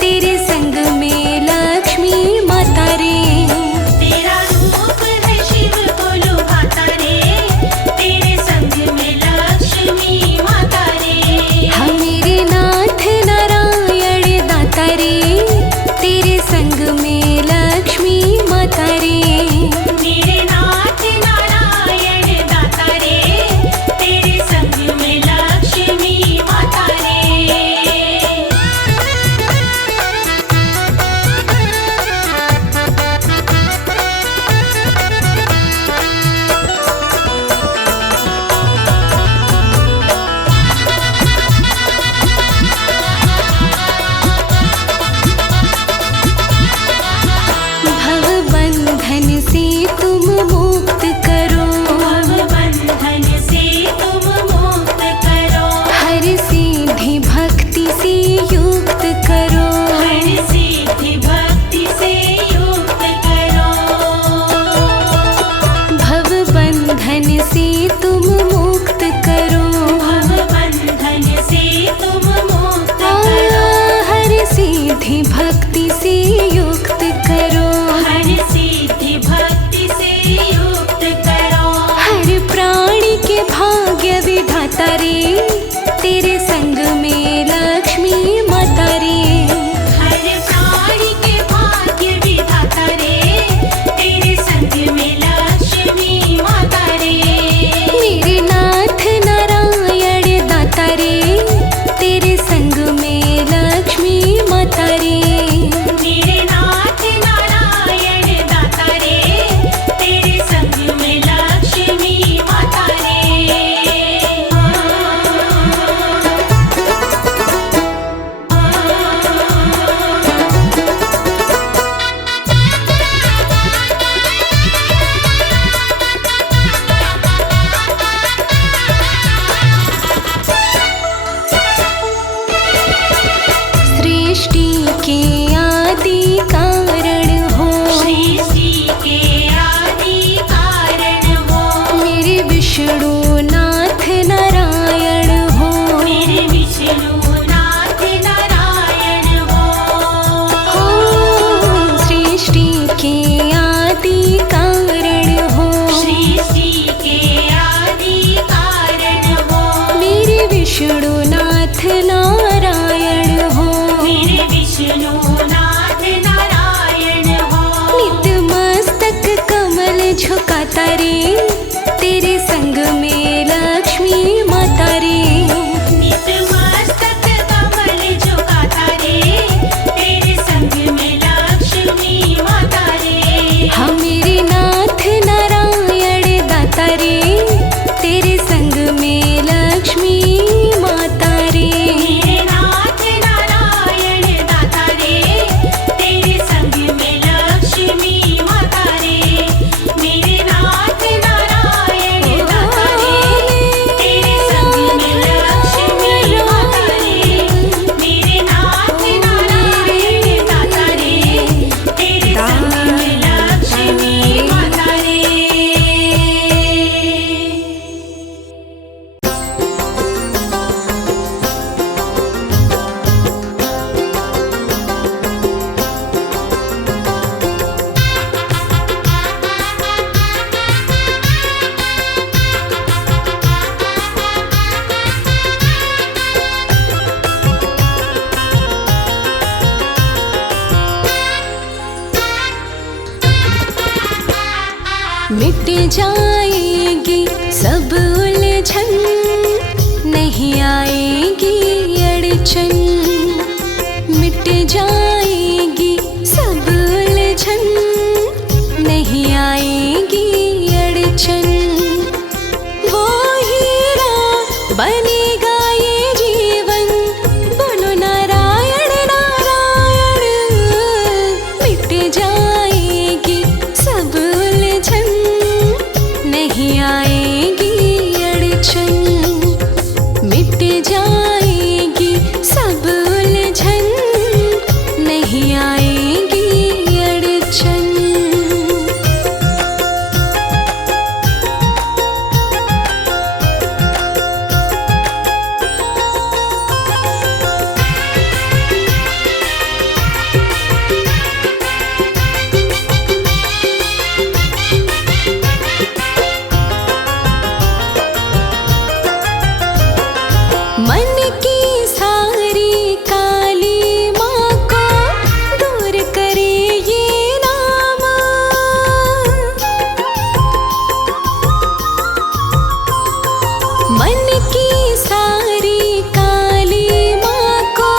तेरे संग में लक्ष्मी माता रे। तेरा रूप है शिव को लुभाता रे, तेरे संग में लक्ष्मी माता रे। हाँ मेरे नाथ नारायण दाता रे, तेरे संग में लक्ष्मी माता रे। मेरे नाथ नारायण दाता रे, तेरे संग में लक्ष्मी माता रे। भव बंधन से तुम मुक्त करो, भव बंधन से तुम मुक्त करो। हर सिद्धि भक्ति से युक्त करो। हर सिद्धि भक्ति से युक्त करो। भव बंधन से तुम मुक्त करो, भव बंधन से तुम मुक्त करो। हर सिद्धि भक्ति से युक्त करो। हर सिद्धि भक्ति से युक्त करो। हर प्राणी के भाग्य विधाता रे, तेरे संग में लक्ष्मी माता रे। हर प्राणी के भाग्य विधाता रे, तेरे संग में लक्ष्मी माता रे। मेरे नाथ नारायण दाता रे, तेरे संग में लक्ष्मी माता रे। मेरे नाथ नारायण दाता रे, तेरे संग में लक्ष्मी माता रे। सृष्टि के आदि कारण हो, सृष्टि के आदि कारण हो। मेरे विष्णु नाथ नारायण हो। मेरे विष्णु नाथ नारायण हो। हो सृष्टि के आदि कारण हो, सृष्टि के आदि कारण हो। मेरे विष्णु नाथ नारायण हो। मेरे विष्णु नाथ नारायण हो। नित मस्तक कमल झुकाता रे, तेरे संग में लक्ष्मी माता रे। नित मस्तक कमल झुकाता रे, तेरे संग में लक्ष्मी माता रे। हाँ मेरे नाथ नारायण दाता रे, तेरे संग में लक्ष्मी माता रे। मेरे नाथ नारायण दाता रे, तेरे संग में लक्ष्मी माता रे। मेरे नाथ नारायण दाता रे, तेरे संग में लक्ष्मी माता रे। मेरे नाथ नारायण दाता रे, तेरे संग में लक्ष्मी माता रे। मिट जाएगी सब उलझन, नहीं आएगी अड़चन। मिट जाएगी सब उलझन, नहीं आएगी अड़चन। वो हीरा बनेगा ये जीवन, बोलो नारायण नारायण। मिट जाएगी सब उलझन, नहीं आएगी अड़चन। मिट जाएगी मन की सारी काली माँ को दूर करे ये नाम। मन की सारी काली माँ को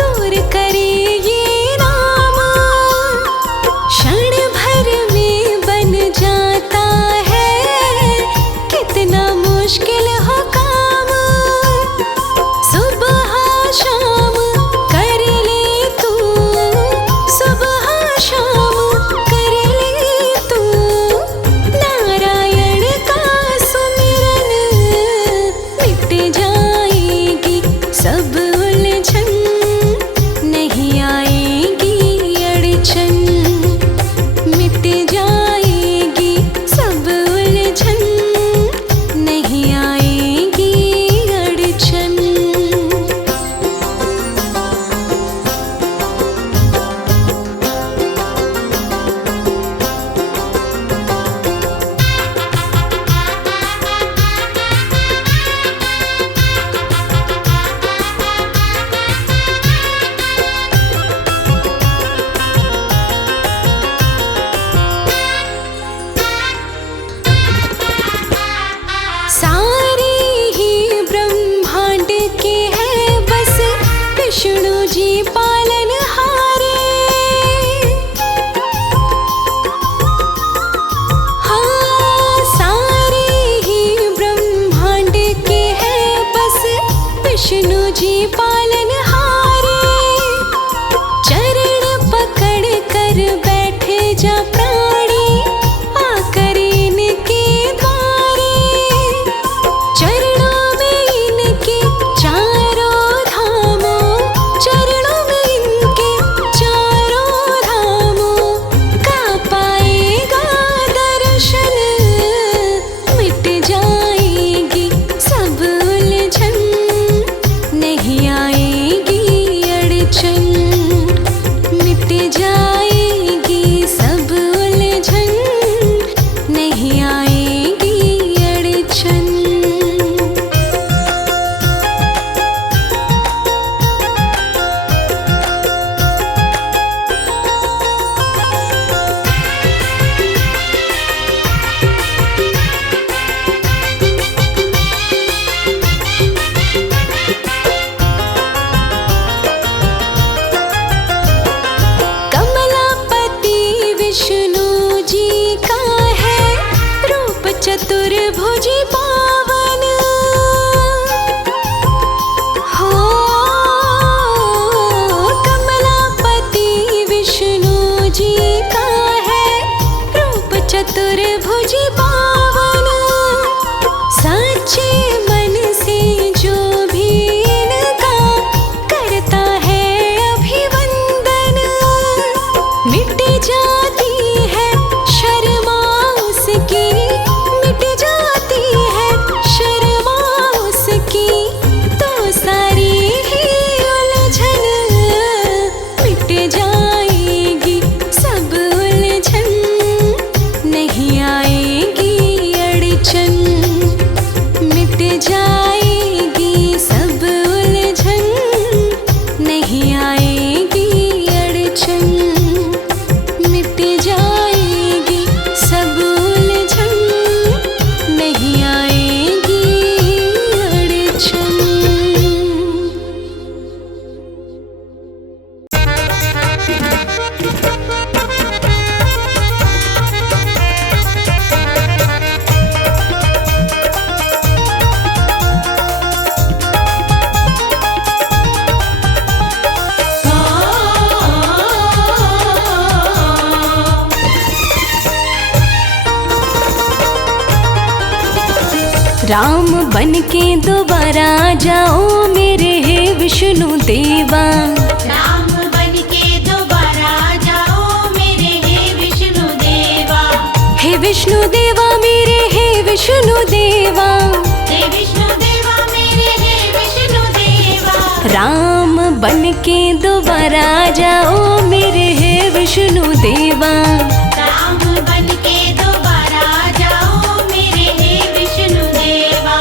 दूर करे ये नाम। क्षण भर में बन जाता है कितना मुश्किल हो काम। सुबह शाम कर ले तू, सुबह शाम कर ले तू नारायण का सुमिरन। मिट जाएगी सब उलझन, नहीं आएगी अड़चन। मिट जाएगी सब उलझन, नहीं आएगी अड़चन। सारे ही ब्रह्मांड के हैं बस विष्णु जी पालनहारे। हाँ, सारे ही ब्रह्मांड के हैं बस विष्णु जी पालनहारे। चरण पकड़ कर बैठे जा प्राणी, आकर इनके द्वारे। चरणों में इनके चारों धामों, चरणों में इनके चारों धामों का पाएगा दर्शन। मिट जाएगी सब उलझन, नहीं आएगी अड़चन। मिट जाएगी सब उलझन, नहीं आएगी अड़चन। कमलापति विष्णु जी का है रूप चतुर्भुजी पावन। हो कमलापति विष्णु जी का है रूप चतुर्भुजी पावन। सच्चे मन से जो भी इनका करता है अभिवंदन, मिट जाती है शर्मा उसकी, मिट जाती है शर्मा उसकी तो सारी ही उलझन। मिट जाएगी सब उलझन, नहीं आएगी अड़चन। मिट जाएगी सब उलझन, नहीं आएगी अड़चन। मिट जाएगी सब उलझन, नहीं आएगी अड़चन। राम बन के दोबारा जाओ मेरे हे विष्णु देवा। राम बन के दोबारा जाओ मेरे हे विष्णु देवा। हे विष्णु देवा मेरे हे विष्णु देवा। हे विष्णु देवा मेरे हे विष्णु देवा। राम बन के दोबारा जाओ मेरे हे विष्णु देवा। राम बन के दोबारा जाओ मेरे हे विष्णु देवा।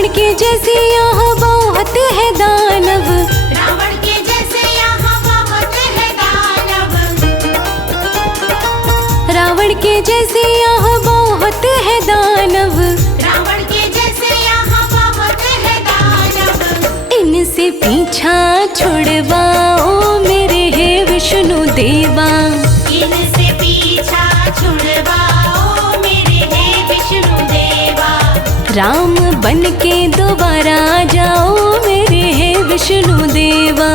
रावण के जैसे यहाँ बहुत है दानव, रावण के जैसे यहाँ बहुत है दानव, रावण के जैसे यहाँ बहुत है दानव, रावण के जैसे यहाँ बहुत है दानव। इनसे पीछा छुड़वाओ मेरे हे विष्णु देवा, इनसे पीछा छुड़वाओ मेरे हे विष्णु देवा। राम बन के दोबारा आ जाओ मेरे हे विष्णु देवा।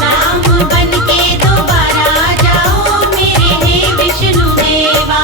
राम बन के दोबारा आ जाओ मेरे हे विष्णु देवा।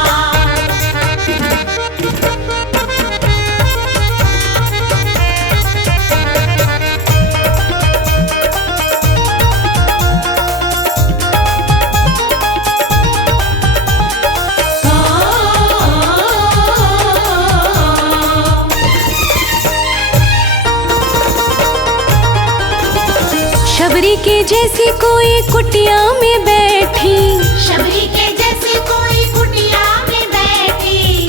शबरी के जैसी कोई कुटिया में बैठी, शबरी के जैसे कोई कुटिया में बैठी,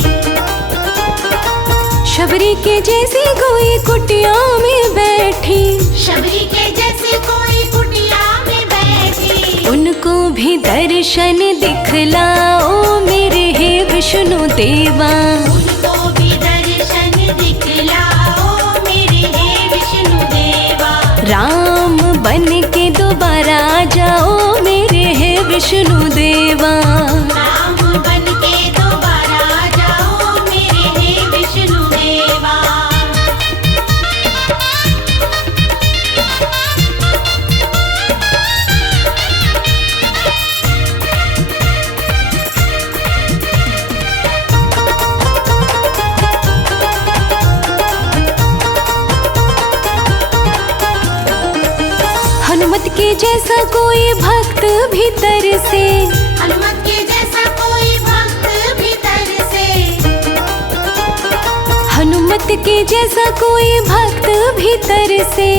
शबरी के जैसी कोई कुटिया में बैठी, शबरी के जैसे कोई कुटिया में बैठी। उनको भी दर्शन दिखलाओ मेरे हे विष्णु देवा। उनको भी दर्शन दिखलाओ मेरे हे विष्णु देवा। राम बन के दोबारा आ जाओ मेरे हे विष्णु देवा। राम बन के दोबारा आ जाओ मेरे हे विष्णु देवा। हनुमत के जैसा कोई भक्त भीतर से, हनुमत के जैसा कोई भक्त भीतर से, हनुमत के जैसा कोई भक्त भीतर से,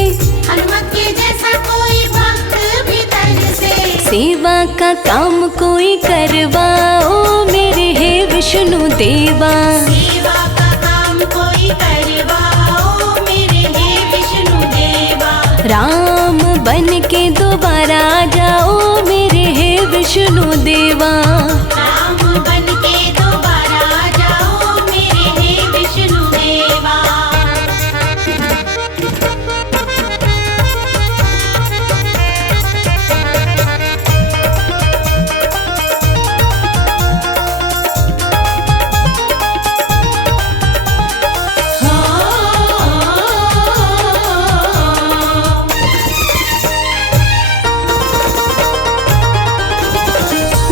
हनुमत के जैसा कोई भक्त भीतर से। सेवा का काम कोई करवाओ मेरे हे विष्णु देवा। सेवा का काम कोई करवाओ मेरे हे विष्णु देवा। राम बन के दोबारा आ जाओ मेरे हे विष्णु देवा। राम बन के दोबारा आ जाओ मेरे हे विष्णु देवा।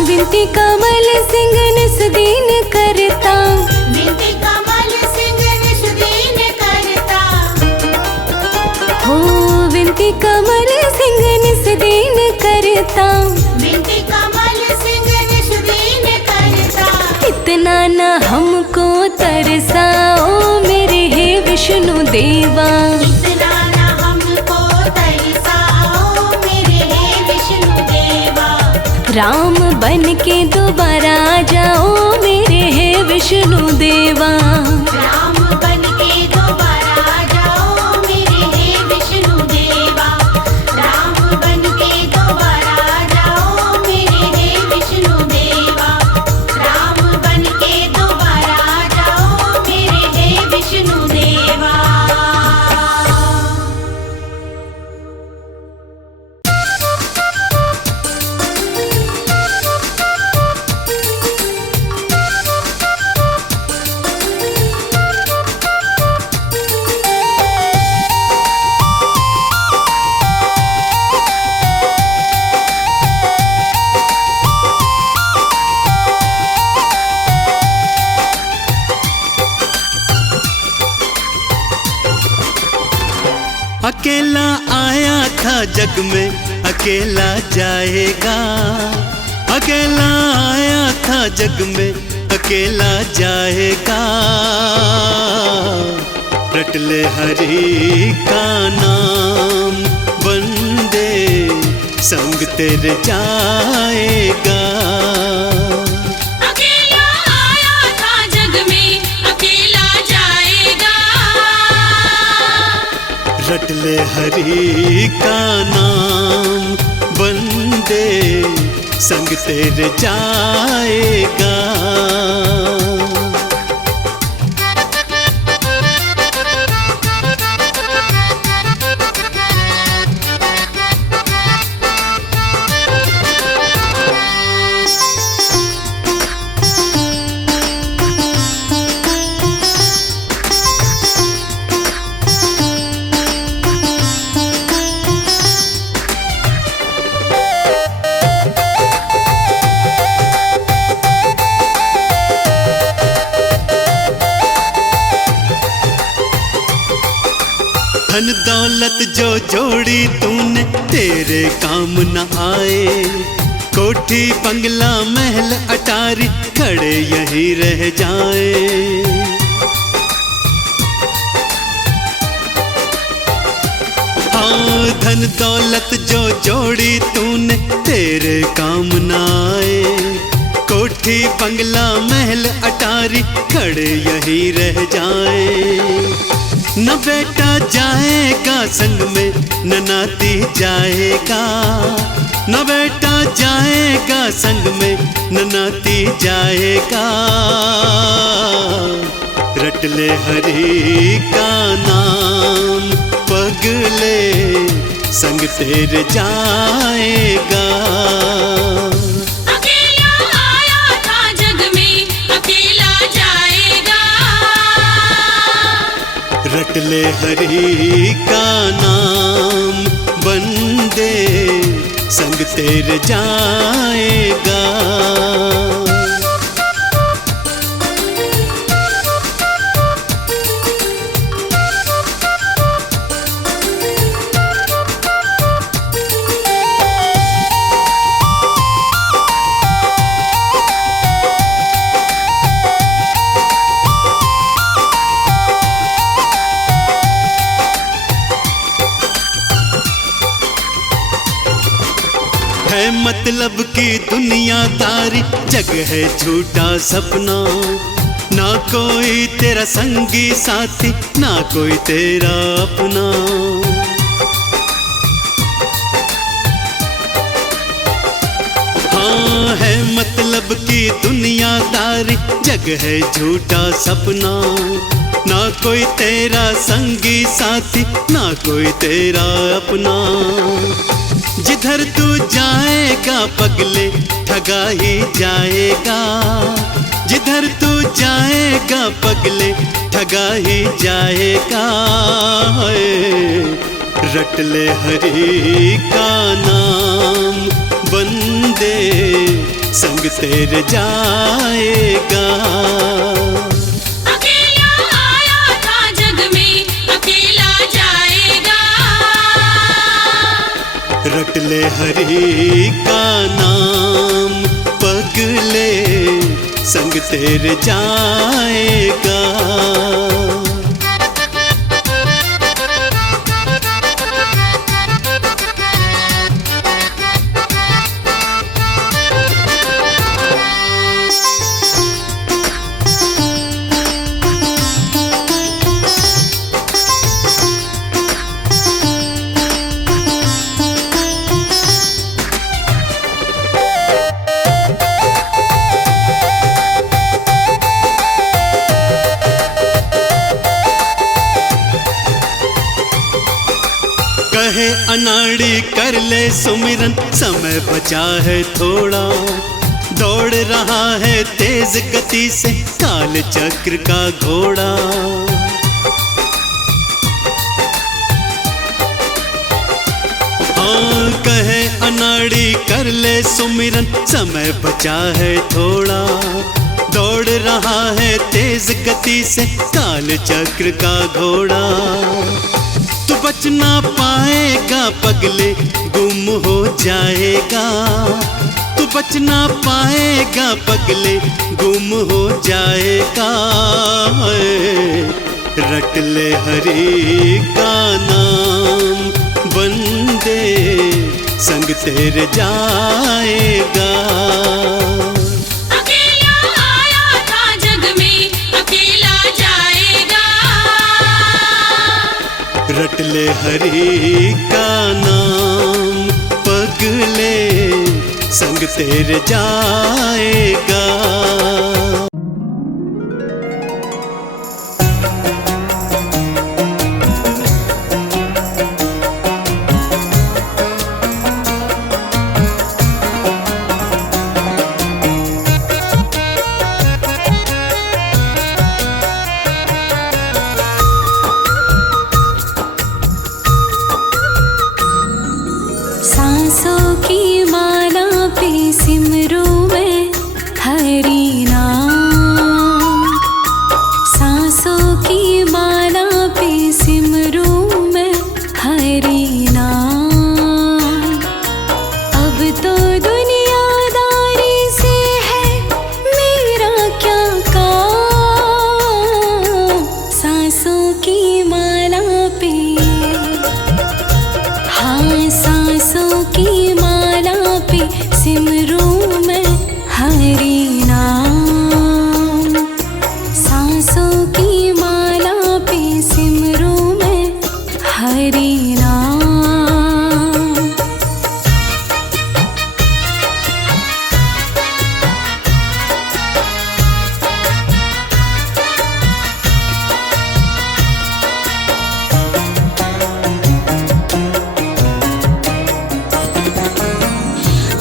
विनती कमल सिंह निस दीन करता, विनती कमल सिंह निष्दीन करता। हो विनती कमल सिंह निस दीन करता। विनती कमल सिंह निष्दीन करता। इतना न हमको तरसाओ मेरे हे विष्णु देवा। इतना न हमको तरसाओ मेरे हे विष्णु देवा। राम बन के दोबारा आ जाओ मेरे हे विष्णु देवा। राम बन के दोबारा आ जाओ मेरे हे विष्णु देवा। राम बन के दोबारा आ जाओ मेरे हे विष्णु देवा। राम बन के दोबारा आ जाओ मेरे हे विष्णु देवा। अकेला आया था जग में अकेला जाएगा, अकेला आया था जग में अकेला जाएगा। रट ले हरि का नाम बंदे संग तेरे जाएगा। अकेला आया था जग में अकेला जाएगा। ले हरि का नाम, बंदे संग तेरे जाएगा। धन दौलत जो जोड़ी तूने तेरे काम न आए, कोठी बंगला महल अटारी खड़े यहीं रह जाए। हाँ, धन दौलत जो जोड़ी तूने तेरे काम न आए, कोठी बंगला महल अटारी खड़े यहीं रह जाए। न बेटा जाएगा संग में न नाती जाएगा, न बेटा जाएगा संग में न नाती जाएगा। रट ले हरि का नाम, पगले संग तेरे जाएगा। रट ले हरि का नाम, बंदे संग तेरे जाएगा। है मतलब की दुनियादारी, जग है झूठा सपना, ना कोई तेरा संगी साथी, ना कोई तेरा अपना। हाँ, है मतलब की दुनियादारी, जग है झूठा सपना, ना कोई तेरा संगी साथी, ना कोई तेरा अपना। जिधर तू जाएगा पगले ठगा ही जाएगा, जिधर तू जाएगा पगले ठगा ही जाएगा। रट ले हरि का नाम, बंदे संग तेरे जाएगा। रट ले हरि का नाम, पगले संग तेरे जाएगा। कहे अनाड़ी कर ले सुमिरन, समय बचा है थोड़ा, दौड़ रहा है तेज गति से काल चक्र का घोड़ा। हाँ, कहे अनाड़ी कर ले सुमिरन, समय बचा है थोड़ा, दौड़ रहा है तेज गति से काल चक्र का घोड़ा। तू बच ना पाएगा पगले, गुम हो जाएगा, तू बच ना पाएगा पगले, गुम हो जाएगा। रट ले हरि का नाम, बंदे संग तेरे जाएगा। रट ले हरि का नाम, पगले संग तेरे जाएगा। सांसों की माला पे सिमरूं मैं हरि नाम, सांसों की माला पे सिमरूं मैं हरि नाम। अब तो दुनियादारी से है मेरा क्या काम, सांसों की माला पे, हाँ सांसों की माला पे सिमरूं मैं हरि नाम, सांसों की माला पे सिमरूं मैं हरि नाम।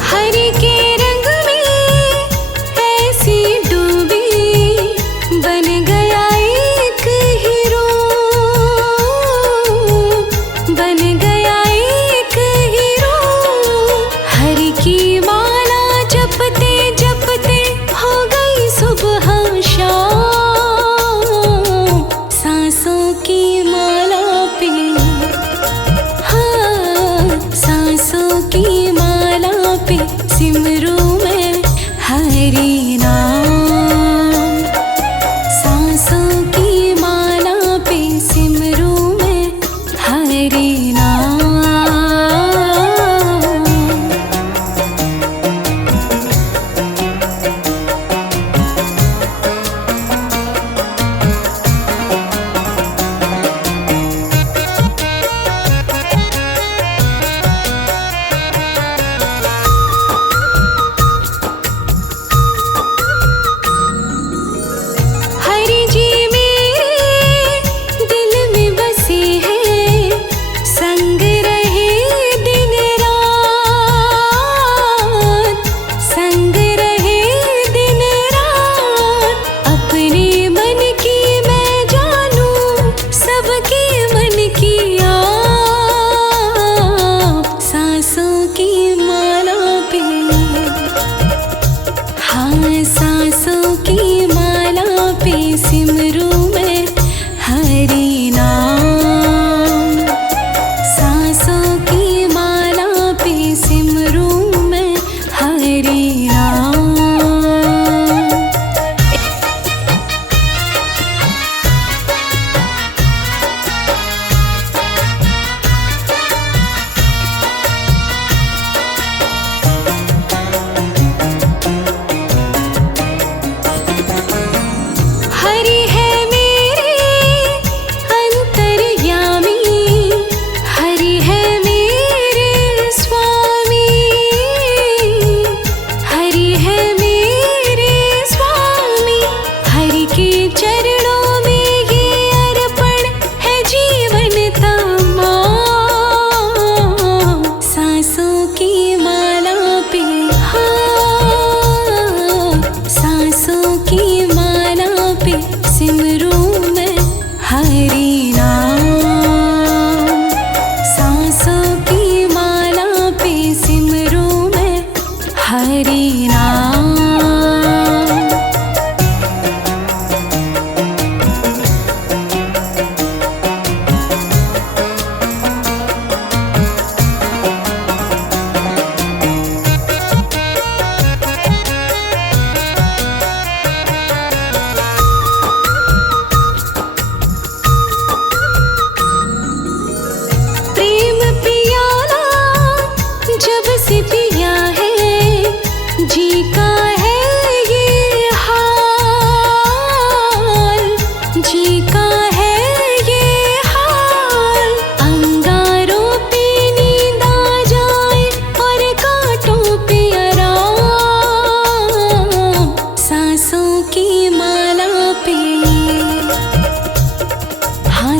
हरि के रंग में ऐसी डूबी, बन गया एक हीरो, बन गया एक हीरो। हरि की माला जपते जपते हो गई सुबह शाम, सांसों की माला पे, हाँ सांसों की माला पे सिमरूं मैं हरि नाम, सांसों की माला पे सिमरूं मैं हरि नाम। हरि जी मेरे दिल में बसे हैं, संग रहे दिन रात, संग रहे दिन रात। अपने मन की मैं जानूं, सबके मन की आप, सांसों की माला पे, हाँ सांसों की माला पे सिमरूं मैं हरि नाम, सांसों की माला पे सिमरूं मैं हरि नाम। हरि है मेरे अंतर्यामी, हरि है मेरे स्वामी, हरि है मेरे स्वामी। हरि के चरणों में ये अर्पण है जीवन तमाम, सांसों की माला पे, हाँ सांसों की माला पे सिमरूं मैं हरि नाम, सांसों की माला पे सिमरूं मैं हरि नाम। प्रेम पियाला जब से पिया है, जी का है ये हाल, जी का है ये हाल।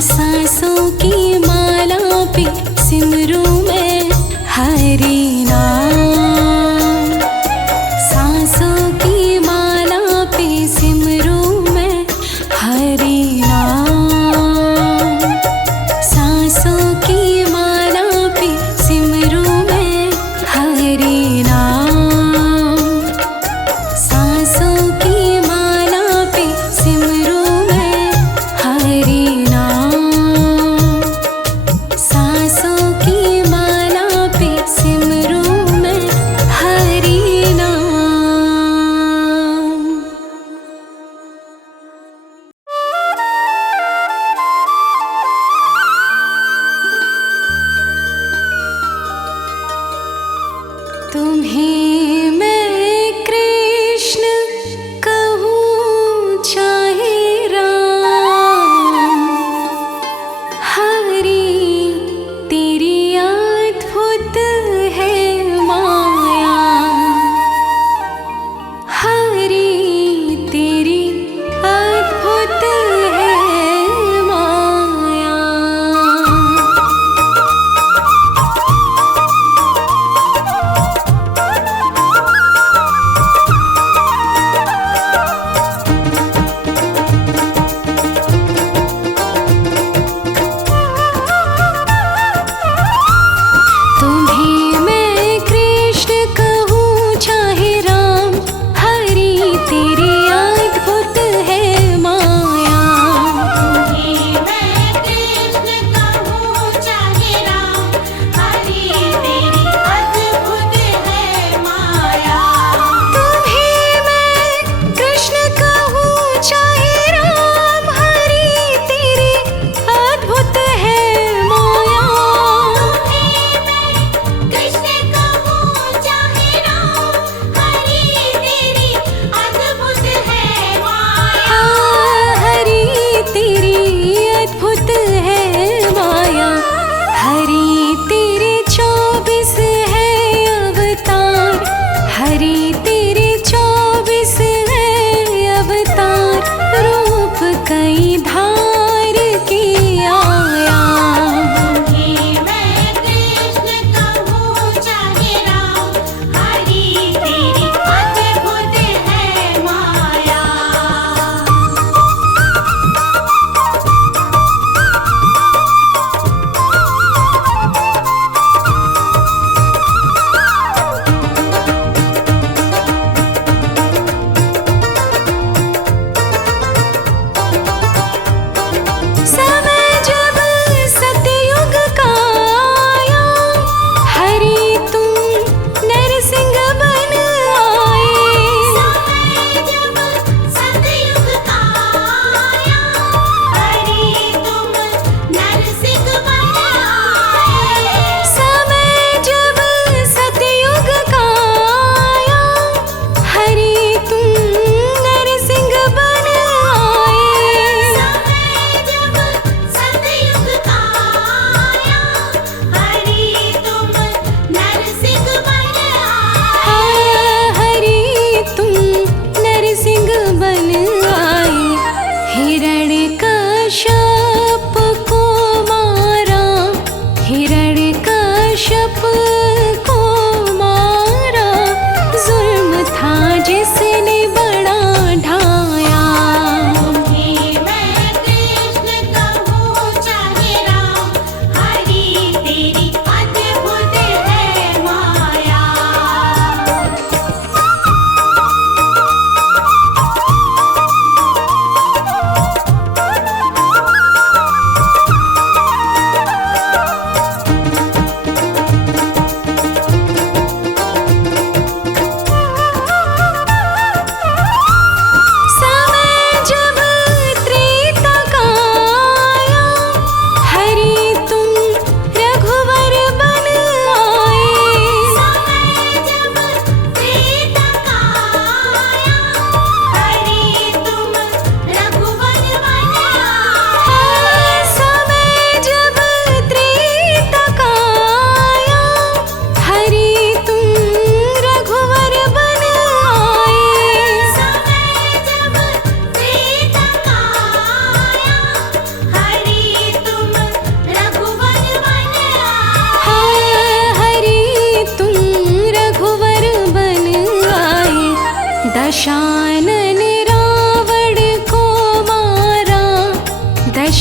सांसों की माला पे सिमरू मैं हरि नाम। सांसों की माला पे सिमरू मैं हरि नाम। सांसों की माला पे सिमरू मैं हरि नाम। सांसों की माला पे सिमरू मैं हरि नाम। सांसों की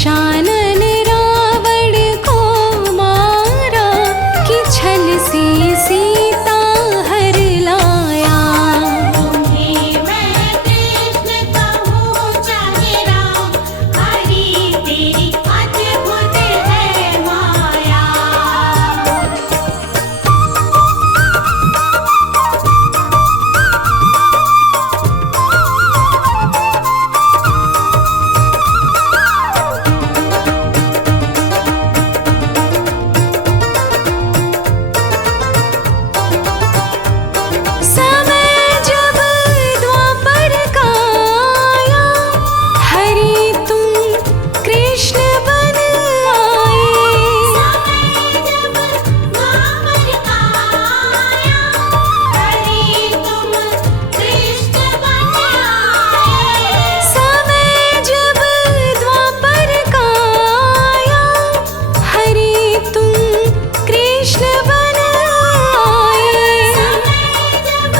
दशानन रावण को मारा कि छल से सीता हर लाया। तुम्हें मैं कृष्ण कहूँ चाहे राम, हरि तेरी अद्भुत है माया। समय जब द्वापर का आया, हरि तुम कृष्ण बन आए। जब द्वापर का आया, हरि तुम कृष्ण बन आए। समय जब द्वापर का आया, हरि तुम कृष्ण बन आए। जब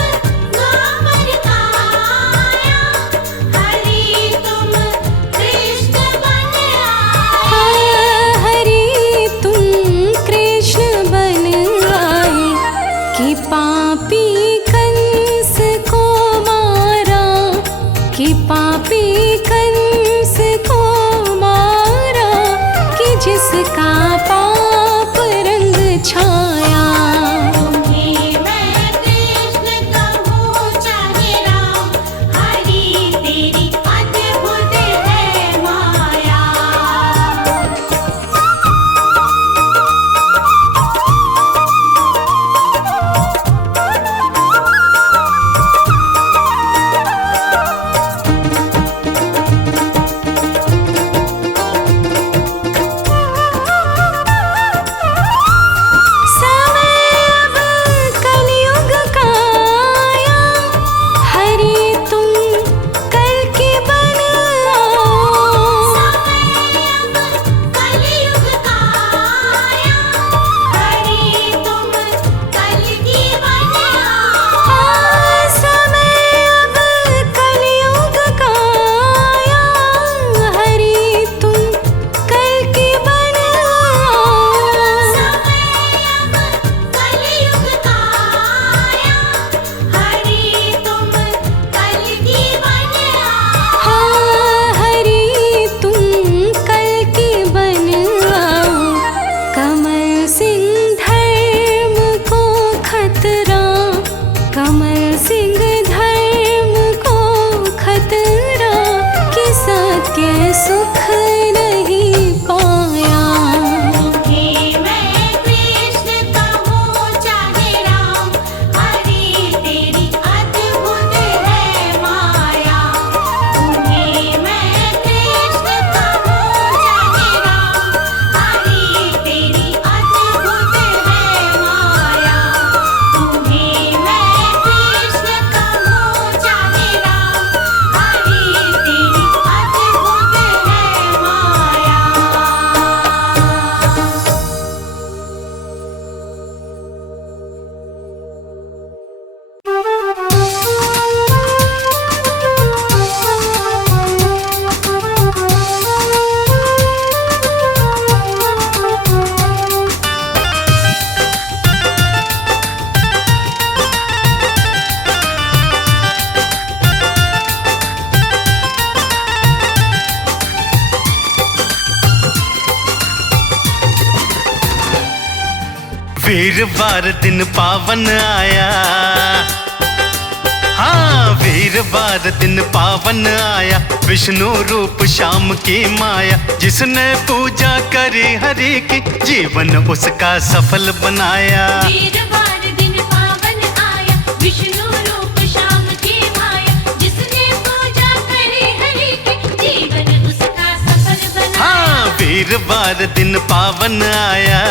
द्वापर का आया, हरि तुम कृष्ण बन आए। हरि तुम कृष्ण बन आए कि पापी कंस को मारा, कि पापी कंस को मारा, कि जिसका पाप रंग छाया। तुम्हें मैं कृष्ण कहूँ चाहे राम, हरि तेरी अद्भुत है माया। समय अब कलयुग का आया, हरि तुम कल की बन आओ। कलयुग का आया, हरि तुम कल की बन आओ। समय अब कलयुग का आया, हरि तुम कल की बन आओ। कलयुग का आया, हरि तुम कल की बन आओ। हरि तुम कल की बन आओ। कमल सिंह धर्म को खतरा, कमल सिंह धर्म को खतरा, कि सत्य सुख नहीं पाया। तुम्हें मैं कृष्ण कहूँ चाहे राम, हरि तेरी अद्भुत है माया। तुम्हें मैं कृष्ण कहूँ चाहे राम, हरि तेरी अद्भुत है माया। तुम्हें मैं कृष्ण कहूँ चाहे राम, हरि तेरी अद्भुत है माया। वीरवार दिन पावन आया, हाँ वीरवार दिन पावन आया, विष्णु रूप श्याम की माया। जिसने पूजा करी हरि की, जीवन उसका सफल बनाया। वीरवार दिन पावन आया, विष्णु रूप श्याम की माया। जिसने पूजा करी हरि की, जीवन उसका सफल बनाया। हाँ वीरवार दिन पावन आया।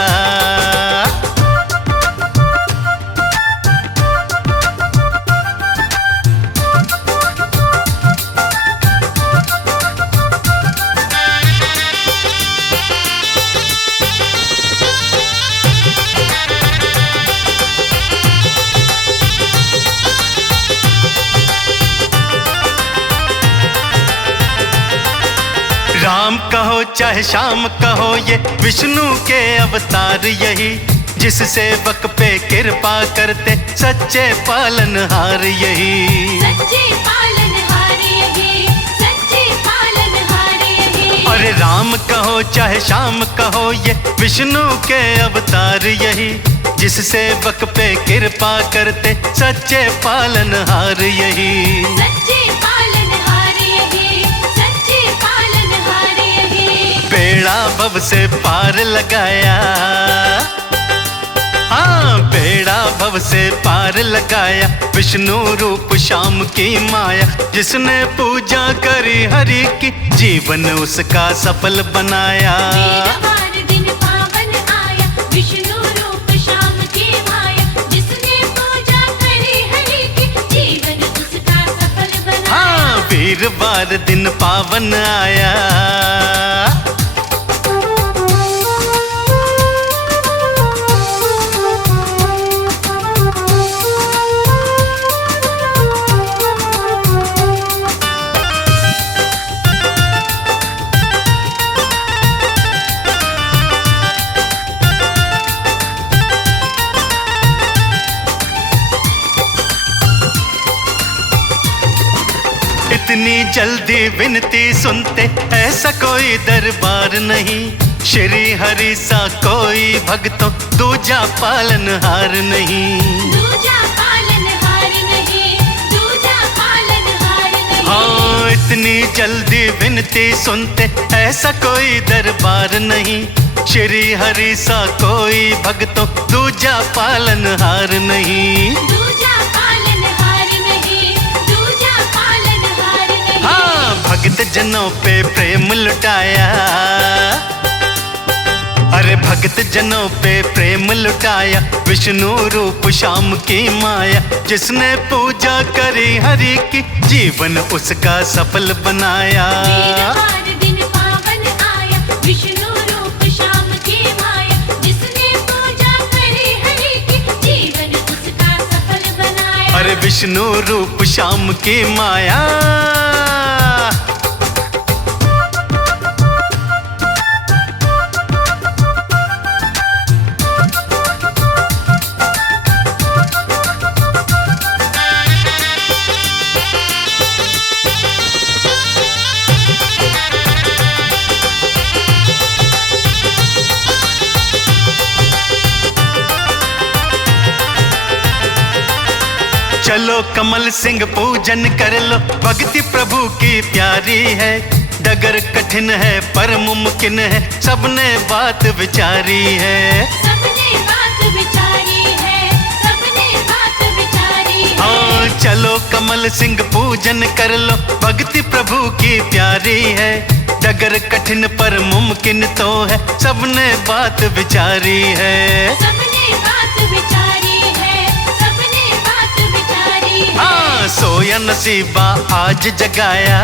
राम कहो चाहे शाम का हो, ये विष्णु के अवतार यही, जिस सेवक पे कृपा करते सच्चे पालनहार यही। सच्चे पालनहार यही, सच्चे पालनहार यही। अरे राम कहो चाहे श्याम कहो, ये विष्णु के अवतार यही, जिस सेवक पे कृपा करते सच्चे पालनहार यही। सच्चे पालनहार यही, सच्चे पालनहार यही। बेड़ा भव से पार लगाया, हाँ बेड़ा भव से पार लगाया, विष्णु रूप श्याम की माया, जिसने पूजा करी हरि की जीवन उसका सफल बनाया। वीरवार दिन पावन आया, विष्णु रूप श्याम की माया, जिसने पूजा करी हरि की जीवन उसका सफल बनाया। हाँ वीरवार दिन पावन आया। इतनी जल्दी विनती सुनते ऐसा कोई दरबार नहीं, श्री हरि सा कोई भक्तों दूजा पालनहार नहीं। दूजा पालनहार नहीं, दूजा पालनहार नहीं। हाँ इतनी जल्दी विनती सुनते ऐसा कोई दरबार नहीं, श्री हरि सा कोई भक्तों दूजा पालनहार नहीं। दूजा पालनहार नहीं, दूजा पालनहार नहीं। हाँ भक्त जनों पे प्रेम लुटाया, अरे भक्त जनों पे प्रेम लुटाया, विष्णु रूप श्याम की माया, जिसने पूजा करी हरि की जीवन उसका सफल बनाया। वीरवार दिन पावन आया, विष्णु रूप श्याम की माया, जिसने पूजा करी हरि की जीवन उसका सफल बनाया। अरे विष्णु रूप श्याम की माया। चलो कमल सिंह पूजन कर लो, भक्ति प्रभु की प्यारी है, डगर कठिन है पर मुमकिन है, सबने बात विचारी है। सबने बात विचारी है, सबने बात विचारी है। हाँ चलो कमल सिंह पूजन कर लो, भक्ति प्रभु की प्यारी है, डगर कठिन पर मुमकिन तो है, सबने बात विचारी है। सबने बात विचारी है, सबने बात विचारी है। हाँ सोया नसीबा आज जगाया,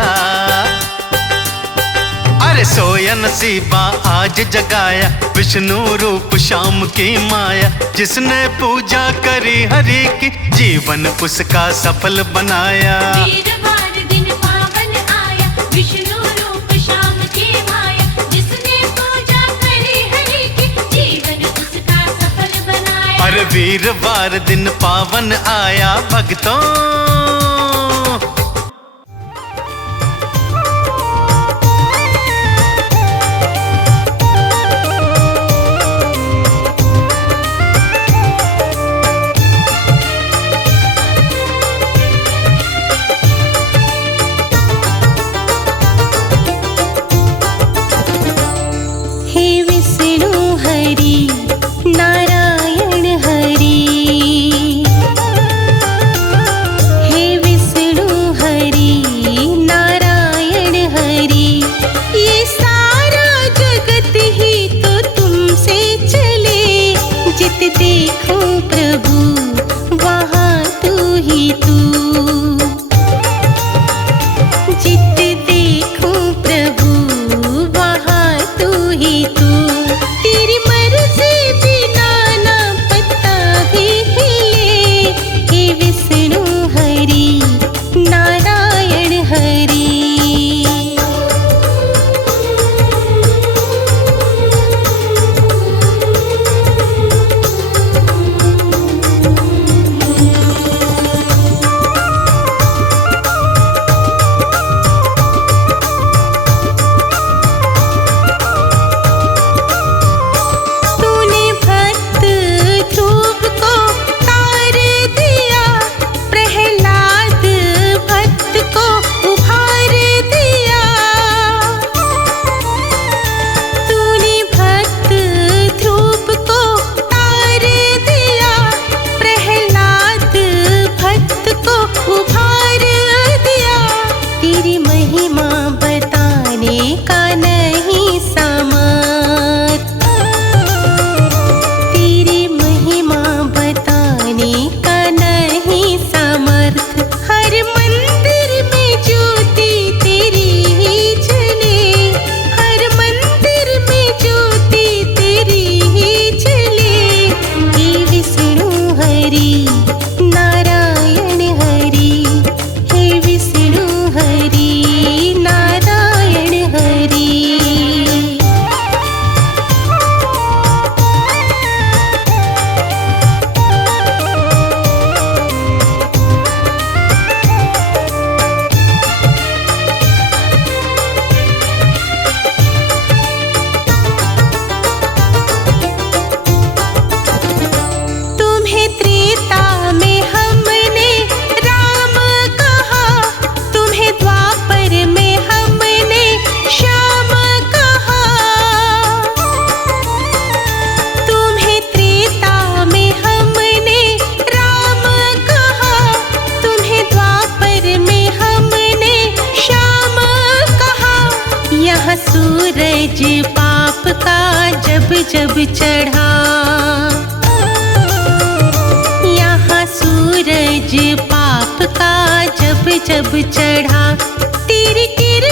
अरे सोया नसीबा आज जगाया, विष्णु रूप श्याम की माया, जिसने पूजा करी हरि की जीवन उसका सफल बनाया। वीरवार दिन पावन आया, विष्णु रूप श्याम की माया, जिसने पूजा करी हरि की जीवन उसका सफल बनाया। अरे वीरवार दिन पावन आया भक्तों। पाप का जब जब चढ़ा। यहाँ सूरज पाप का जब जब चढ़ा, तेरी किरण